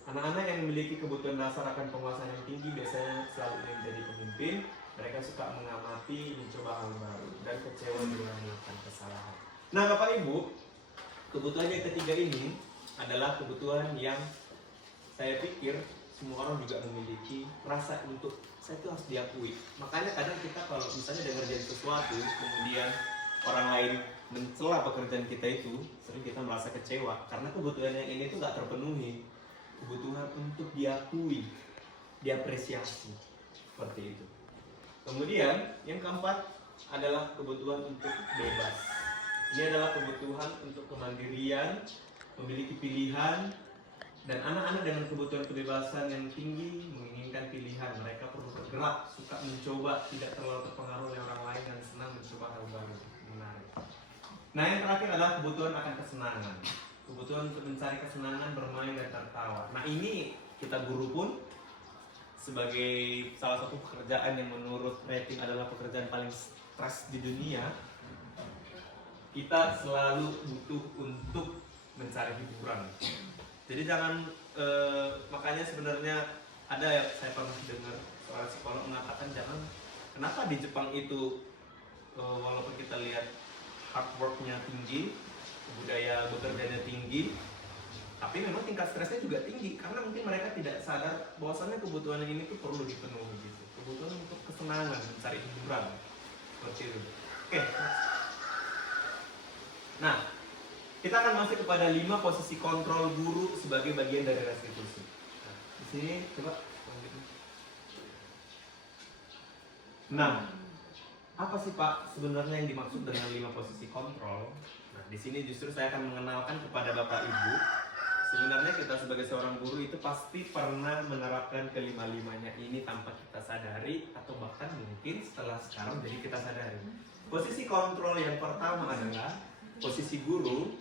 Anak-anak yang memiliki kebutuhan dasar akan penguasaan yang tinggi biasanya selalu ingin menjadi pemimpin. Mereka suka mengamati, mencoba hal baru, dan kecewa bila melakukan kesalahan. Nah, Bapak Ibu, kebutuhan yang ketiga ini adalah kebutuhan yang saya pikir semua orang juga memiliki, rasa untuk saya itu harus diakui. Makanya kadang kita kalau misalnya ada ngerjain sesuatu, kemudian orang lain mencela pekerjaan kita itu, sering kita merasa kecewa karena kebutuhan yang ini tuh nggak terpenuhi. Kebutuhan untuk diakui, diapresiasi, seperti itu. Kemudian yang keempat adalah kebutuhan untuk bebas. Ini adalah kebutuhan untuk kemandirian, memiliki pilihan, dan anak-anak dengan kebutuhan kebebasan yang tinggi menginginkan pilihan. Mereka perlu bergerak, suka mencoba, tidak terlalu terpengaruh oleh orang lain, dan senang mencoba hal baru. Menarik. Nah, yang terakhir adalah kebutuhan akan kesenangan. Kebutuhan untuk mencari kesenangan, bermain, dan tertawa. Nah, ini kita guru pun sebagai salah satu pekerjaan yang menurut rating adalah pekerjaan paling stres di dunia, kita selalu butuh untuk mencari hiburan. Jadi jangan, makanya sebenarnya ada ya, saya pernah dengar seorang psikolog mengatakan jangan, kenapa di Jepang itu walaupun kita lihat hard work-nya tinggi, budaya bekerjanya tinggi, tapi memang tingkat stresnya juga tinggi karena mungkin mereka tidak sadar bahwasannya kebutuhan ini tuh perlu dipenuhi gitu. Kebutuhan untuk kesenangan, mencari hiburan, seperti itu. Oke. Nah, kita akan masuk kepada 5 posisi kontrol guru sebagai bagian dari restitusi. Nah, di sini coba. Nah, apa sih Pak sebenarnya yang dimaksud dengan 5 posisi kontrol? Nah, di sini justru saya akan mengenalkan kepada Bapak Ibu. Sebenarnya kita sebagai seorang guru itu pasti pernah menerapkan kelima-limanya ini tanpa kita sadari, atau bahkan mungkin setelah sekarang jadi kita sadari. Posisi kontrol yang pertama adalah posisi guru,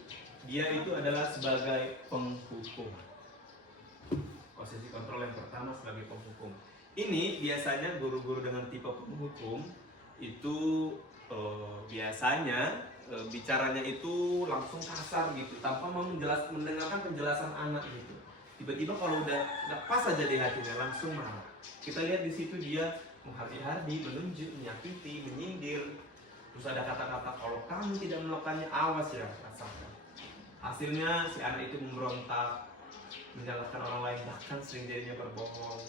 dia itu adalah sebagai penghukum. Posisi kontrol yang pertama sebagai penghukum. Ini biasanya guru-guru dengan tipe penghukum itu biasanya bicaranya itu langsung kasar gitu, tanpa mau mendengarkan penjelasan anak gitu. Tiba-tiba kalau udah pas aja di hatinya langsung marah. Kita lihat di situ dia menghati-hati, menunjuk, menyakiti, menyindir. Terus ada kata-kata kalau kamu tidak melakukannya awas ya, rasakan. Hasilnya si anak itu memberontak, menyalahkan orang lain, bahkan sering jadinya berbohong.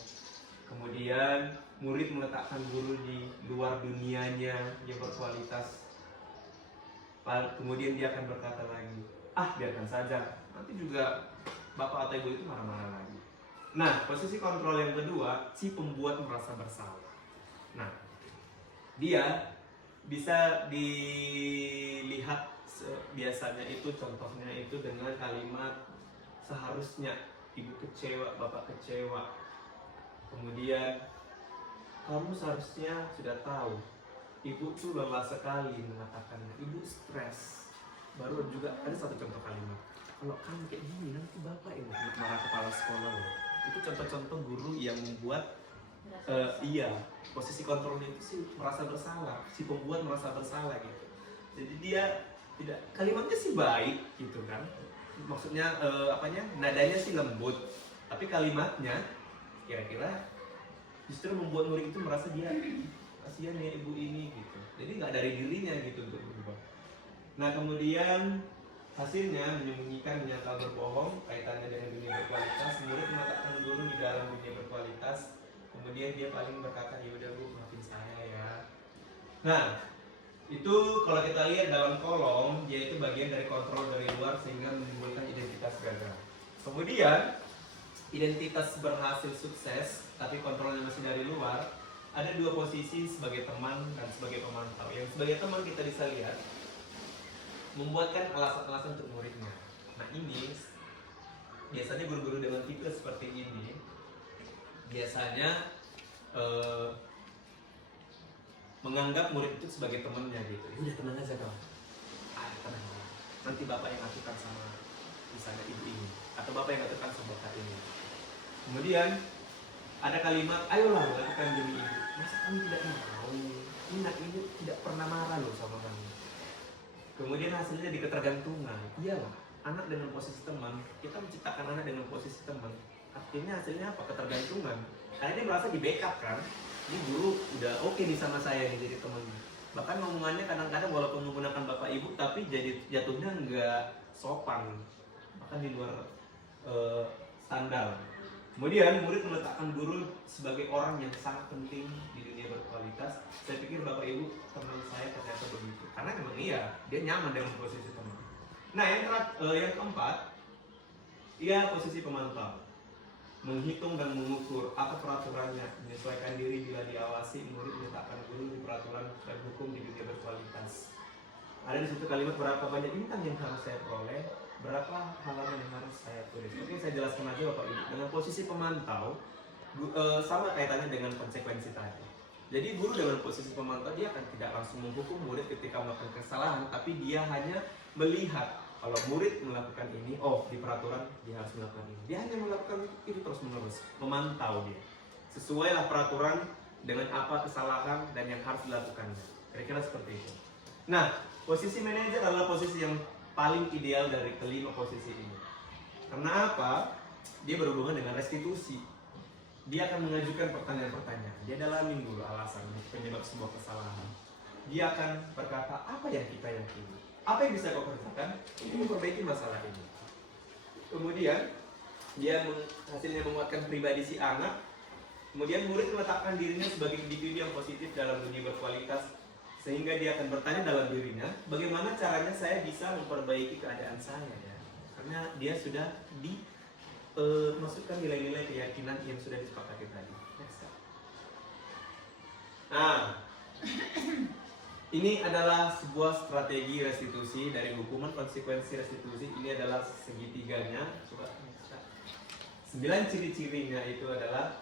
Kemudian murid meletakkan guru di luar dunianya yang berkualitas. Kemudian dia akan berkata lagi, biarkan saja, nanti juga bapak atau ibu itu marah-marah lagi. Nah, posisi kontrol yang kedua, si pembuat merasa bersalah. Nah, dia bisa dilihat biasanya itu contohnya itu dengan kalimat seharusnya ibu kecewa, bapak kecewa. Kemudian kamu seharusnya sudah tahu ibu tuh lelah sekali mengatakannya, ibu stres. Baru juga ada satu contoh kalimat, kalau kamu kayak gini nanti bapak yang marah kepala sekolah loh. Itu contoh-contoh guru yang membuat posisi kontrolnya itu sih merasa bersalah, si pembuat merasa bersalah gitu. Jadi dia tidak, kalimatnya sih baik gitu kan, maksudnya nadanya sih lembut, tapi kalimatnya kira-kira justru membuat murid itu merasa dia kasihan ya ibu ini gitu. Jadi nggak dari dirinya gitu untuk berubah. Nah, kemudian hasilnya menyembunyikan, menyangkal, berbohong kaitannya dengan dunia berkualitas. Murid mengatakan guru di dalam dunia berkualitas, kemudian dia paling berkata, ya udah bu, maafin saya ya. Nah, itu kalau kita lihat dalam kolom, dia itu bagian dari kontrol dari luar sehingga menimbulkan identitas gagal. Kemudian identitas berhasil sukses tapi kontrolnya masih dari luar. Ada 2 posisi, sebagai teman dan sebagai pemantau. Yang sebagai teman kita bisa lihat membuatkan alasan-alasan untuk muridnya. Nah, ini biasanya guru-guru dengan tipe seperti ini biasanya menganggap murid itu sebagai temannya gitu. Ya udah, tenang aja kamu. Tenang. Nanti bapak yang aturkan sama misalnya ibu ini, atau bapak yang aturkan sama bapak ini. Kemudian ada kalimat, ayolah lakukan demi ibu. Masa kamu tidak mau? Anak ini tidak pernah marah loh sama kamu. Kemudian hasilnya di ketergantungan. Iyalah, anak dengan posisi teman, kita menciptakan anak dengan posisi teman. Akhirnya hasilnya apa? Ketergantungan. Karena dia merasa di backup kan. Ini guru udah oke nih sama saya nih jadi temannya. Bahkan ngomongannya kadang-kadang walaupun menggunakan bapak ibu, tapi jadi jatuhnya nggak sopan. Bahkan di luar standar. Kemudian murid meletakkan guru sebagai orang yang sangat penting di dunia berkualitas. Saya pikir bapak ibu teman saya ternyata begitu. Karena memang iya, dia nyaman dengan posisi teman. Nah yang keempat, ia posisi pemantau. Menghitung dan mengukur apa peraturannya, menyesuaikan diri bila diawasi. Murid meletakkan guru di peraturan dan hukum di dunia berkualitas. Ada di situ kalimat berapa banyak bintang yang harus saya peroleh, berapa halaman yang harus saya tulis. Oke, saya jelaskan aja Bapak Ibu. Dengan posisi pemantau, sama kaitannya dengan konsekuensi tadi. Jadi guru dengan posisi pemantau, dia akan tidak langsung menghukum murid ketika melakukan kesalahan, tapi dia hanya melihat kalau murid melakukan ini, oh di peraturan dia harus melakukan ini. Dia hanya melakukan itu terus menerus, memantau dia. Sesuailah peraturan dengan apa kesalahan dan yang harus dilakukannya. Kira-kira seperti itu. Nah, posisi manajer adalah posisi yang paling ideal dari kelima posisi ini. Karena apa? Dia berhubungan dengan restitusi. Dia akan mengajukan pertanyaan-pertanyaan. Dia dalami dulu alasan penyebab sebuah kesalahan. Dia akan berkata apa yang kita yakini, apa yang bisa kau kerjakan untuk memperbaiki masalah ini. Kemudian dia hasilnya menguatkan pribadi si anak. Kemudian murid meletakkan dirinya sebagai individu yang positif dalam dunia berkualitas, sehingga dia akan bertanya dalam dirinya, bagaimana caranya saya bisa memperbaiki keadaan saya ya? Karena dia sudah masukkan nilai-nilai keyakinan yang sudah disepakati tadi. Next. Nah, ini adalah sebuah strategi restitusi dari hukuman konsekuensi restitusi. Ini adalah segitiganya. Coba 9 ciri-cirinya itu adalah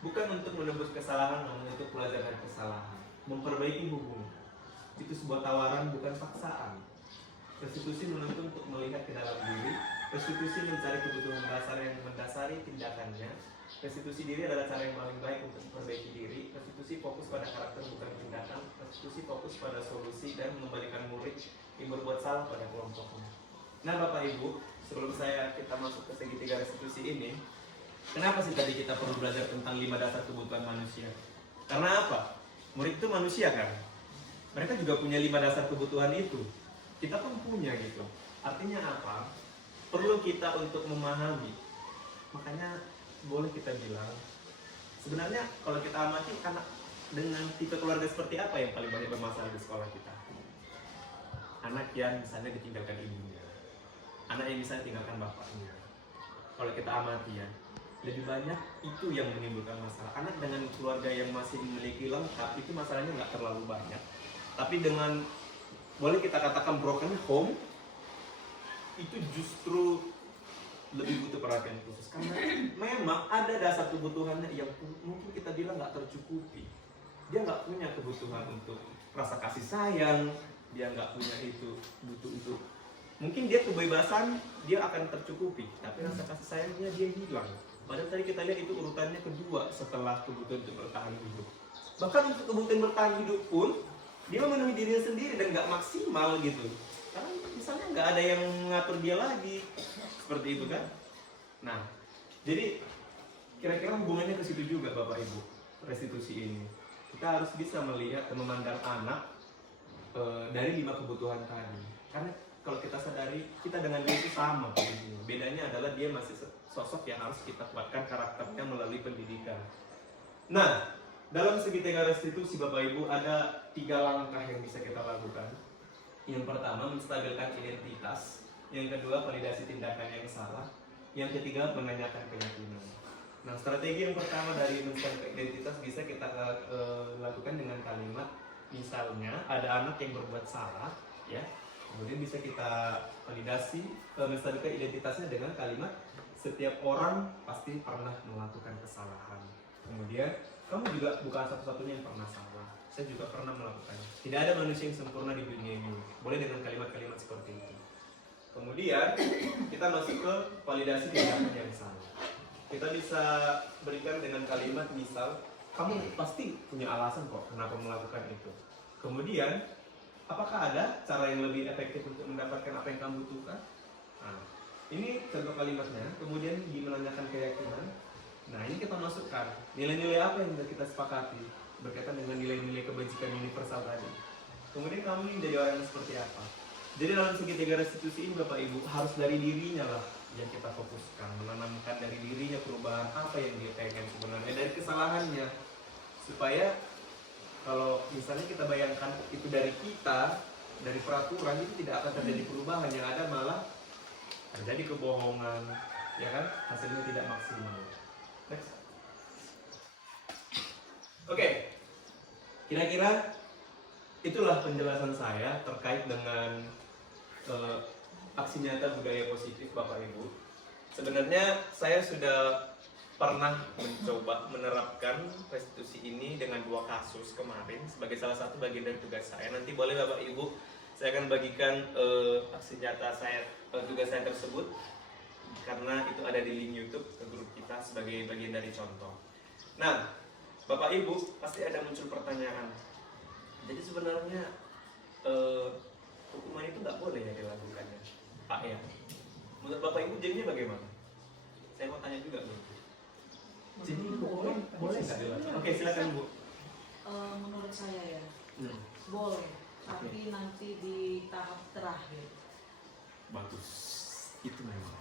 bukan untuk menebus kesalahan, namun untuk belajar dari kesalahan. Memperbaiki hubungan. Itu sebuah tawaran, bukan paksaan. Restitusi menuntut untuk melihat ke dalam diri. Restitusi mencari kebutuhan dasar yang mendasari tindakannya. Restitusi diri adalah cara yang paling baik untuk memperbaiki diri. Restitusi fokus pada karakter bukan tindakan. Restitusi fokus pada solusi dan mengembalikan murid yang berbuat salah pada kelompoknya. Nah Bapak Ibu, sebelum kita masuk ke segitiga restitusi ini, kenapa sih tadi kita perlu belajar tentang 5 dasar kebutuhan manusia? Karena apa? Murid itu manusia kan? Mereka juga punya 5 dasar kebutuhan itu. Kita pun punya gitu. Artinya apa? Perlu kita untuk memahami. Makanya boleh kita bilang, sebenarnya kalau kita amati anak dengan tipe keluarga seperti apa yang paling banyak bermasalah di sekolah kita? Anak yang misalnya ditinggalkan ibunya, anak yang misalnya tinggalkan bapaknya. Kalau kita amati ya, lebih banyak itu yang menimbulkan masalah. Anak dengan keluarga yang masih memiliki lengkap itu masalahnya nggak terlalu banyak. Tapi dengan boleh kita katakan broken home, itu justru lebih butuh perhatian khusus. Karena memang ada dasar kebutuhannya yang mungkin kita bilang nggak tercukupi. Dia nggak punya kebutuhan untuk rasa kasih sayang, dia nggak punya itu, butuh itu. Mungkin dia kebebasan, dia akan tercukupi, tapi rasa kasih sayangnya dia hilang. Padahal tadi kita lihat itu urutannya kedua setelah kebutuhan untuk bertahan hidup. Bahkan untuk kebutuhan bertahan hidup pun, dia memenuhi dirinya sendiri dan nggak maksimal gitu. Karena misalnya nggak ada yang mengatur dia lagi, seperti itu kan. Nah, jadi kira-kira hubungannya ke situ juga Bapak Ibu, restitusi ini. Kita harus bisa melihat dan memandang anak dari 5 kebutuhan tadi. Karena kalau kita sadari, kita dengan dia itu sama. Bedanya adalah dia masih sosok yang harus kita kuatkan karakternya melalui pendidikan. Nah, dalam segitiga restitusi Bapak Ibu ada 3 langkah yang bisa kita lakukan. Yang pertama, menstabilkan identitas. Yang kedua, validasi tindakan yang salah. Yang ketiga, menanyakan keyakinan. Nah, strategi yang pertama dari menstabilkan identitas bisa kita lakukan dengan kalimat, misalnya ada anak yang berbuat salah, ya. Kemudian bisa kita validasi, menstabilkan identitasnya dengan kalimat, setiap orang pasti pernah melakukan kesalahan. Kemudian, kamu juga bukan satu-satunya yang pernah salah. Saya juga pernah melakukannya. Tidak ada manusia yang sempurna di dunia ini. Boleh dengan kalimat-kalimat seperti itu. Kemudian kita masuk ke validasi tindakan yang salah. Kita bisa berikan dengan kalimat misal, kamu pasti punya alasan kok kenapa melakukan itu. Kemudian, apakah ada cara yang lebih efektif untuk mendapatkan apa yang kamu butuhkan? Nah, ini contoh kalimatnya. Kemudian menanyakan keyakinan. Nah, ini kita masukkan nilai-nilai apa yang sudah kita sepakati berkaitan dengan nilai-nilai kebajikan universal tadi. Kemudian kamu ingin jadi orang yang seperti apa? Jadi dalam segitiga restitusi ini Bapak Ibu harus dari dirinya lah yang kita fokuskan, menanamkan dari dirinya perubahan apa yang dia pengen sebenarnya dari kesalahannya, supaya kalau misalnya kita bayangkan itu dari kita, dari peraturan, itu tidak akan terjadi perubahan, yang ada malah terjadi kebohongan, ya kan, hasilnya tidak maksimal. Next. Oke, kira-kira itulah penjelasan saya terkait dengan aksi nyata budaya positif Bapak Ibu. Sebenarnya saya sudah pernah mencoba menerapkan restitusi ini dengan 2 kasus kemarin sebagai salah satu bagian dari tugas saya. Nanti boleh Bapak Ibu, saya akan bagikan aksi nyata saya, tugas saya tersebut, karena itu ada di link YouTube ke grup kita sebagai bagian dari contoh. Nah, Bapak Ibu pasti ada muncul pertanyaan. Jadi sebenarnya hukuman itu nggak boleh ya dilakukannya, Pak ya? Menurut Bapak Ibu jadinya bagaimana? Saya mau tanya juga Bu. Jadi hukuman boleh nggak dilakukan? Oke, silakan Bu. Menurut saya ya boleh, tapi nanti di tahap terakhir. Bagus, itu memang.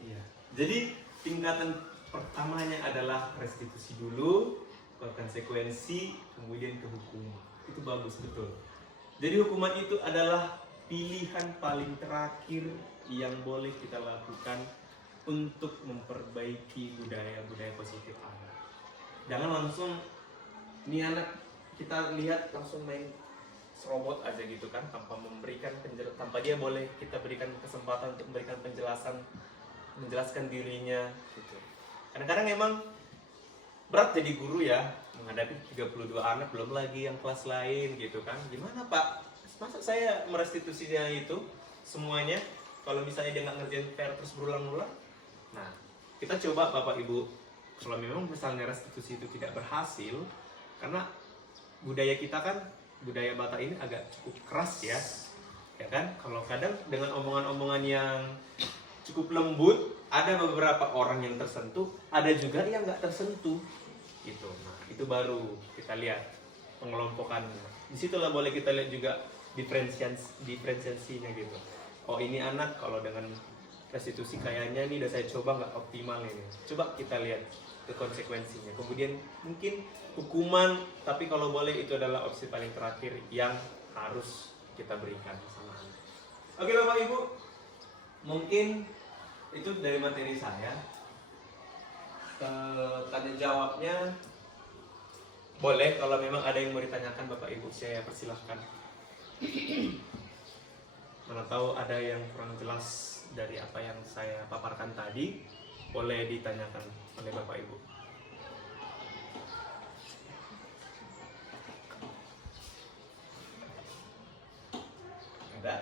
Iya. Jadi tingkatan pertamanya adalah restitusi dulu, konsekuensi, kemudian ke hukuman. Itu bagus betul. Jadi hukuman itu adalah pilihan paling terakhir yang boleh kita lakukan untuk memperbaiki budaya-budaya positif anak. Jangan langsung ini anak kita lihat langsung main serobot aja gitu kan, tanpa memberikan tanpa dia boleh kita berikan kesempatan untuk memberikan menjelaskan dirinya gitu. Kadang-kadang memang berat jadi guru ya, menghadapi 32 anak, belum lagi yang kelas lain gitu kan. Gimana Pak? Masa saya merestitusinya itu semuanya kalau misalnya dia nggak ngerjain PR terus berulang-ulang? Nah, kita coba Bapak Ibu, kalau memang misalnya restitusi itu tidak berhasil, karena budaya kita kan, budaya Batak ini agak cukup keras ya kan? Kalau kadang dengan omongan-omongan yang cukup lembut, ada beberapa orang yang tersentuh, ada juga yang nggak tersentuh gitu. Nah, itu baru kita lihat pengelompokannya. Disitulah boleh kita lihat juga diferensiasinya gitu. Oh, ini anak kalau dengan restitusi kayaknya ini udah saya coba nggak optimal ini. Coba kita lihat ke konsekuensinya. Kemudian mungkin hukuman, tapi kalau boleh itu adalah opsi paling terakhir yang harus kita berikan sama anak. Oke Bapak Ibu, mungkin itu dari materi saya. Tanya jawabnya boleh, kalau memang ada yang mau ditanyakan Bapak Ibu, saya persilahkan. Mana tahu ada yang kurang jelas dari apa yang saya paparkan tadi, boleh ditanyakan oleh Bapak Ibu. Ada?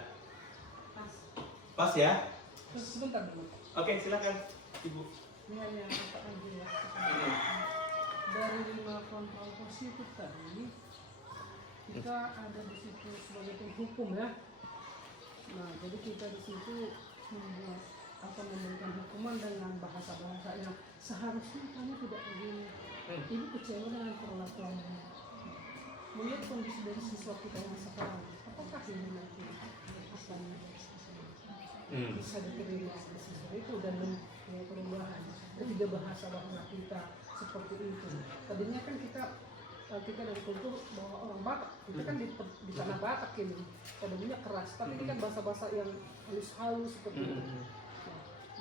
Pas ya? Sebentar dulu. Oke, silakan Ibu. Ini hanya kata aja ya. Dari 5 kontrol positif tadi, kita ada di situ sebagai penghukum ya. Nah, jadi kita di situ membuat memberikan hukuman dengan bahasa-bahasa yang seharusnya kamu tidak begini. Ibu kecewa dengan perlakuanmu. Melihat kondisi dari siswa kita yang sekarang, apakah ini nanti akan bisa diterima siswa itu dan perubahan? Dan juga bahasa kita seperti itu. Tadinya kan kita dari kultur bahwa orang Batak, kita kan di tanah Batak ini tadinya keras, tapi ini kan bahasa-bahasa yang halus-halus seperti itu. Nah,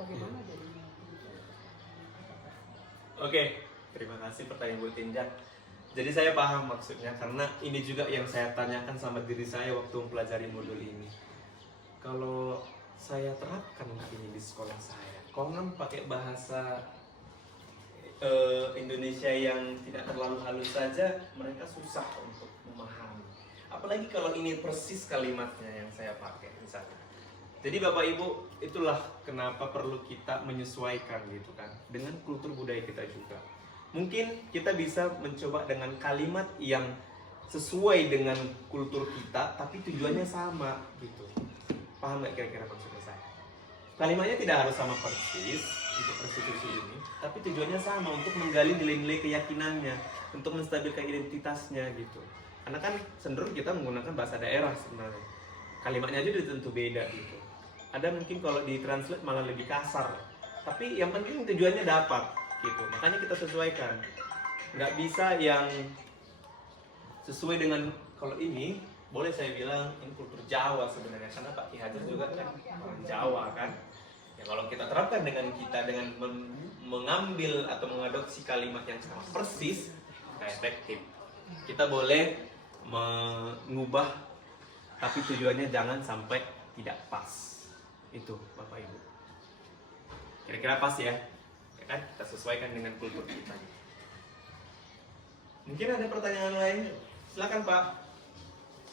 bagaimana jadinya? Oke, terima kasih pertanyaan Bu Tinjak. Jadi saya paham maksudnya, karena ini juga yang saya tanyakan sama diri saya waktu mempelajari modul ini. Kalau saya terapkan ini di sekolah saya, Kongan pakai bahasa Indonesia yang tidak terlalu halus saja, mereka susah untuk memahami. Apalagi kalau ini persis kalimatnya yang saya pakai misalnya. Jadi Bapak Ibu, itulah kenapa perlu kita menyesuaikan gitu kan dengan kultur budaya kita juga. Mungkin kita bisa mencoba dengan kalimat yang sesuai dengan kultur kita, tapi tujuannya sama gitu. Paham nggak kira-kira maksudnya saya? Kalimatnya tidak harus sama persis untuk prostitusi ini, tapi tujuannya sama, untuk menggali nilai-nilai keyakinannya, untuk menstabilkan identitasnya gitu. Karena kan cenderung kita menggunakan bahasa daerah sebenarnya. Kalimatnya aja udah tentu beda gitu. Ada mungkin kalau ditranslate malah lebih kasar. Tapi yang penting tujuannya dapat gitu. Makanya kita sesuaikan. Nggak bisa yang sesuai dengan, kalau ini boleh saya bilang ini kultur Jawa sebenarnya, karena Pak Ki Hajar juga kan orang Jawa kan. Ya kalau kita terapkan dengan kita dengan mengambil atau mengadopsi kalimat yang sama persis, nggak efektif. Kita boleh mengubah, tapi tujuannya jangan sampai tidak pas. Itu Bapak Ibu. Kira-kira pas ya? Ya kan? Kita sesuaikan dengan kultur kita. Mungkin ada pertanyaan lain? Silakan Pak.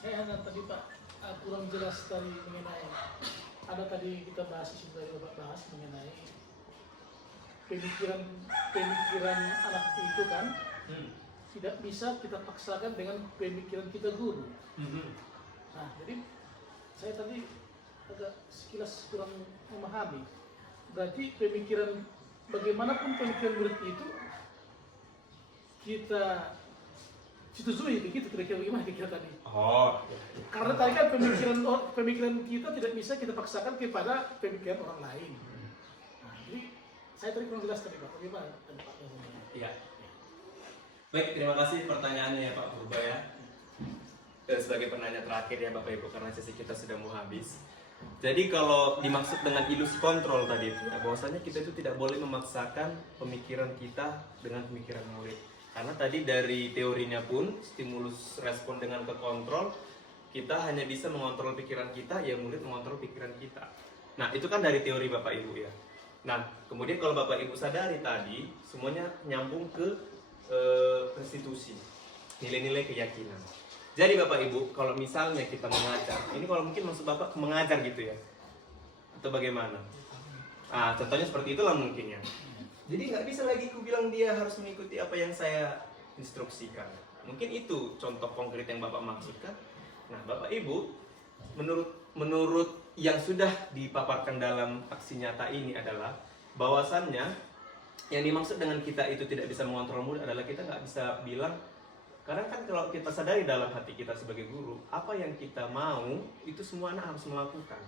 Ada tadi Pak, kurang jelas tadi mengenai, ada tadi kita bahas, sudah Bapak bahas mengenai pemikiran anak itu kan tidak bisa kita paksakan dengan pemikiran kita guru. Nah, jadi saya tadi agak sekilas kurang memahami. Berarti pemikiran, bagaimanapun pemikiran murid itu kita setujui begitu, kira-kira bagaimana kira tadi? Oh, Karena tadi kan pemikiran kita tidak bisa kita paksakan kepada pemikiran orang lain. Nah, jadi saya tadi kurang jelas tadi Pak, bagaimana Pak? iya. Baik, terima kasih pertanyaannya ya Pak Purba ya. Dan sebagai penanya terakhir ya Bapak Ibu, karena sesi kita sudah mau habis. Jadi kalau dimaksud dengan ilusi kontrol tadi itu, ya, bahwasanya kita itu tidak boleh memaksakan pemikiran kita dengan pemikiran murid. Karena tadi dari teorinya pun stimulus respon dengan kekontrol, kita hanya bisa mengontrol pikiran kita, ya murid mengontrol pikiran kita. Nah itu kan dari teori Bapak Ibu ya. Nah kemudian kalau Bapak Ibu sadari tadi, semuanya nyambung ke restitusi, nilai-nilai keyakinan. Jadi Bapak Ibu, kalau misalnya kita mengajar, ini kalau mungkin maksud Bapak mengajar gitu ya, atau bagaimana? Ah, contohnya seperti itulah mungkin ya. Jadi nggak bisa lagi ku bilang dia harus mengikuti apa yang saya instruksikan. Mungkin itu contoh konkret yang Bapak maksudkan. Nah Bapak Ibu, menurut yang sudah dipaparkan dalam aksi nyata ini adalah bahwasannya yang dimaksud dengan kita itu tidak bisa mengontrol murid adalah kita nggak bisa bilang, karena kan kalau kita sadari dalam hati kita sebagai guru, apa yang kita mau itu semua anak harus melakukan.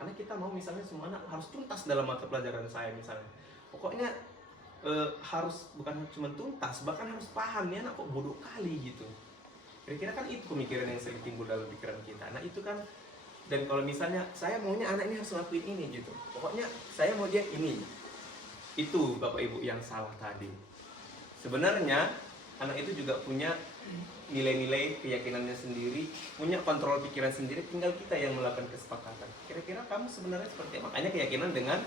Karena kita mau misalnya semua anak harus tuntas dalam mata pelajaran saya misalnya. Pokoknya harus bukan cuma tuntas, bahkan harus paham, ya anak kok bodoh kali gitu. Kira-kira kan itu pemikiran yang sering timbul dalam pikiran kita. Nah itu kan, dan kalau misalnya saya maunya anak ini harus ngelakuin ini gitu, pokoknya saya mau dia ini. Itu Bapak Ibu yang salah tadi. Sebenarnya anak itu juga punya nilai-nilai keyakinannya sendiri, punya kontrol pikiran sendiri, tinggal kita yang melakukan kesepakatan. Kira-kira kamu sebenarnya seperti apa? Makanya keyakinan dengan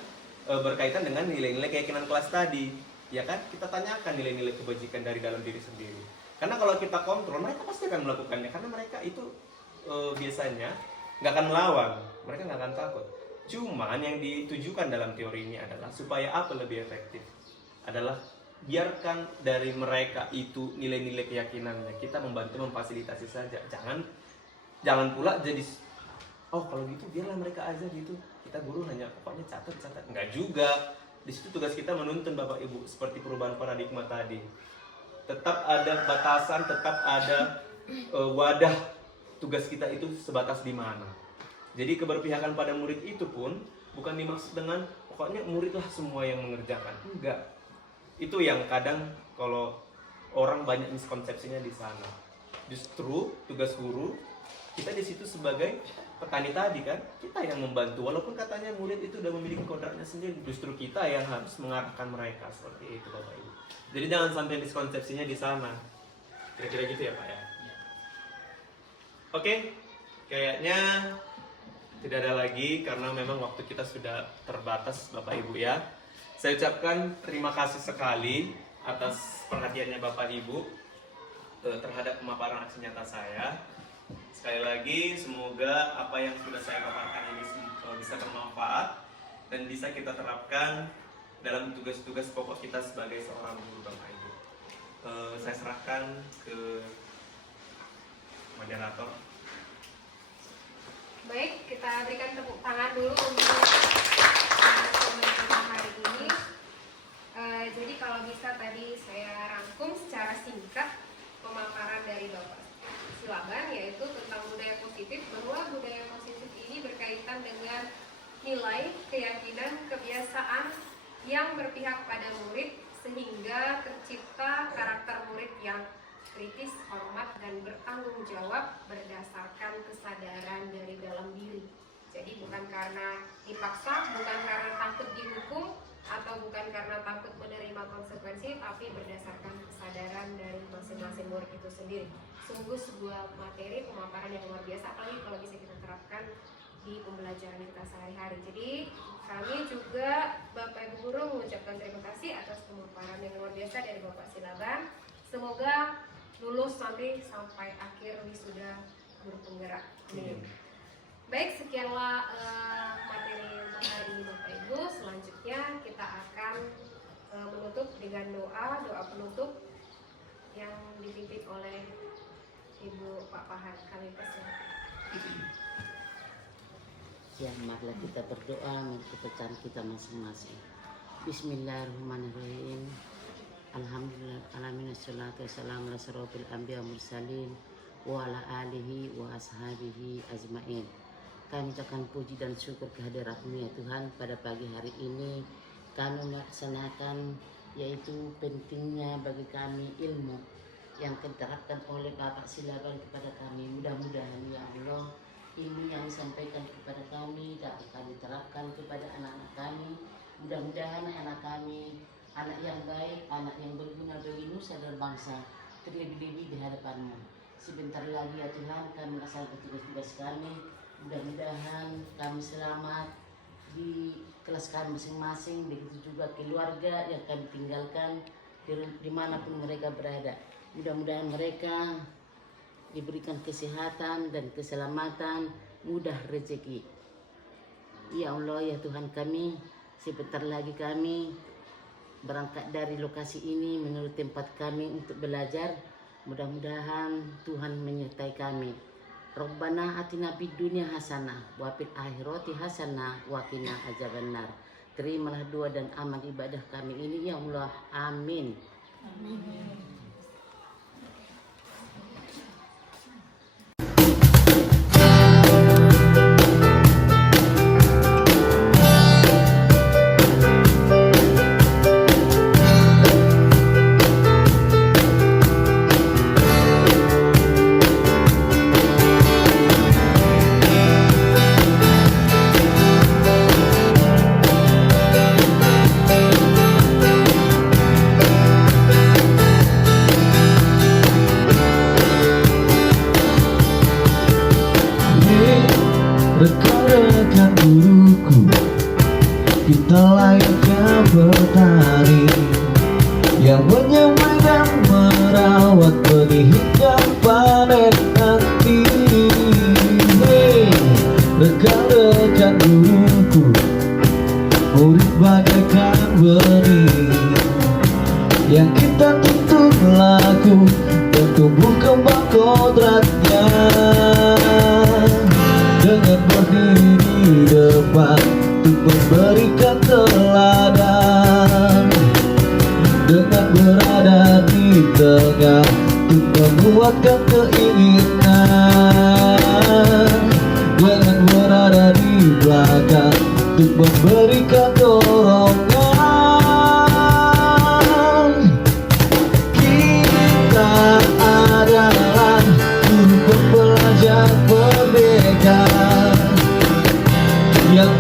berkaitan dengan nilai-nilai keyakinan kelas tadi, ya kan? Kita tanyakan nilai-nilai kebajikan dari dalam diri sendiri. Karena kalau kita kontrol, mereka pasti akan melakukannya. Karena mereka itu biasanya nggak akan melawan, mereka nggak akan takut. Cuman yang ditujukan dalam teori ini adalah supaya apa lebih efektif? Adalah biarkan dari mereka itu nilai-nilai keyakinannya, kita membantu memfasilitasi saja. Jangan pula jadi, oh kalau gitu biarlah mereka aja gitu. Kita guru hanya pokoknya catat. Enggak juga. Di situ tugas kita menuntun Bapak Ibu seperti perubahan paradigma tadi. Tetap ada batasan, tetap ada wadah tugas kita itu sebatas di mana. Jadi keberpihakan pada murid itu pun bukan dimaksud dengan pokoknya muridlah semua yang mengerjakan. Enggak. Itu yang kadang kalau orang banyak miskonsepsinya di sana. Justru tugas guru kita di situ sebagai petani tadi kan, kita yang membantu. Walaupun katanya murid itu udah memiliki kodratnya sendiri, justru kita yang harus mengarahkan mereka seperti itu Bapak Ibu. Jadi jangan sampai miskonsepsinya di sana. Kira-kira gitu ya Pak ya. Oke, kayaknya tidak ada lagi karena memang waktu kita sudah terbatas Bapak Ibu ya. Saya ucapkan terima kasih sekali atas perhatiannya Bapak Ibu terhadap pemaparan aksi nyata saya. Sekali lagi semoga apa yang sudah saya paparkan ini bisa bermanfaat dan bisa kita terapkan dalam tugas-tugas pokok kita sebagai seorang guru Bapak Ibu. saya serahkan ke moderator. Baik, kita berikan tepuk tangan dulu untuk pembicara hari ini. Jadi kalau bisa tadi saya rangkum secara singkat pemaparan dari Bapak Silaban, yaitu tentang budaya positif, bahwa budaya positif ini berkaitan dengan nilai, keyakinan, kebiasaan yang berpihak pada murid sehingga tercipta karakter murid yang kritis, hormat, dan bertanggung jawab berdasarkan kesadaran dari dalam diri. Jadi bukan karena dipaksa, bukan karena takut dihukum, atau bukan karena takut menerima konsekuensi, tapi berdasarkan kesadaran dari masing-masing murid itu sendiri. Sungguh sebuah materi pemaparan yang luar biasa, apalagi kalau bisa kita terapkan di pembelajaran kita sehari-hari. Jadi kami juga Bapak Ibu Guru mengucapkan terima kasih atas pemaparan yang luar biasa dari Bapak Silaban. Semoga lulus sampai akhir wisuda guru penggerak. Baik, sekianlah materi untuk hari ini Bapak Ibu. Selanjutnya kita akan menutup dengan doa penutup yang dipimpin oleh Ibu Pak Pahan. Kami persilakan. Ya, marilah kita berdoa menurut kepercayaan kita masing-masing. Bismillahirrahmanirrahim. Alhamdulillah, alamin, assalatu wassalamu ala asyrofil anbiya wal mursalin wa ala alihi wa ashabihi ajmain. Kami ucapkan puji dan syukur kehadirat-Mu ya Tuhan. Pada pagi hari ini kami melaksanakan yaitu pentingnya bagi kami ilmu yang diterapkan oleh Bapak Silaban kepada kami. Mudah-mudahan ya Allah, ilmu yang disampaikan kepada kami dapat kami terapkan kepada anak-anak kami. Mudah-mudahan anak kami anak yang baik, anak yang berguna bagi nusa dan bangsa, terlebih-lebih di hadapan-Mu. Sebentar lagi ya Tuhan kami melaksanakan tugas-tugas kami. Mudah-mudahan kami selamat di kelas kami masing-masing, begitu juga keluarga yang kami tinggalkan dimanapun mereka berada. Mudah-mudahan mereka diberikan kesehatan dan keselamatan, mudah rezeki. Ya Allah ya Tuhan kami, sebentar lagi kami berangkat dari lokasi ini menuju tempat kami untuk belajar. Mudah-mudahan Tuhan menyertai kami. Rabbana atina fid dunya hasanah wa fil akhirati hasanah wa qina adzabannar. Terimalah doa dan amal ibadah kami ini ya Allah. Amin. Amin. Rekan-rekan guruku, kita layaknya petani yang menyemai dan merawat benih hingga panen nanti. Hey, rekan-rekan guruku, murid bagaikan benih yang kita tuntut laku dan tumbuh kembang kodratnya. Dengan berdiri di depan untuk memberikan teladan, dengan berada di tengah untuk menguatkan keinginan, dengan berada di belakang untuk memberikan dorongan. Kita adalah guru pembelajar merdeka yang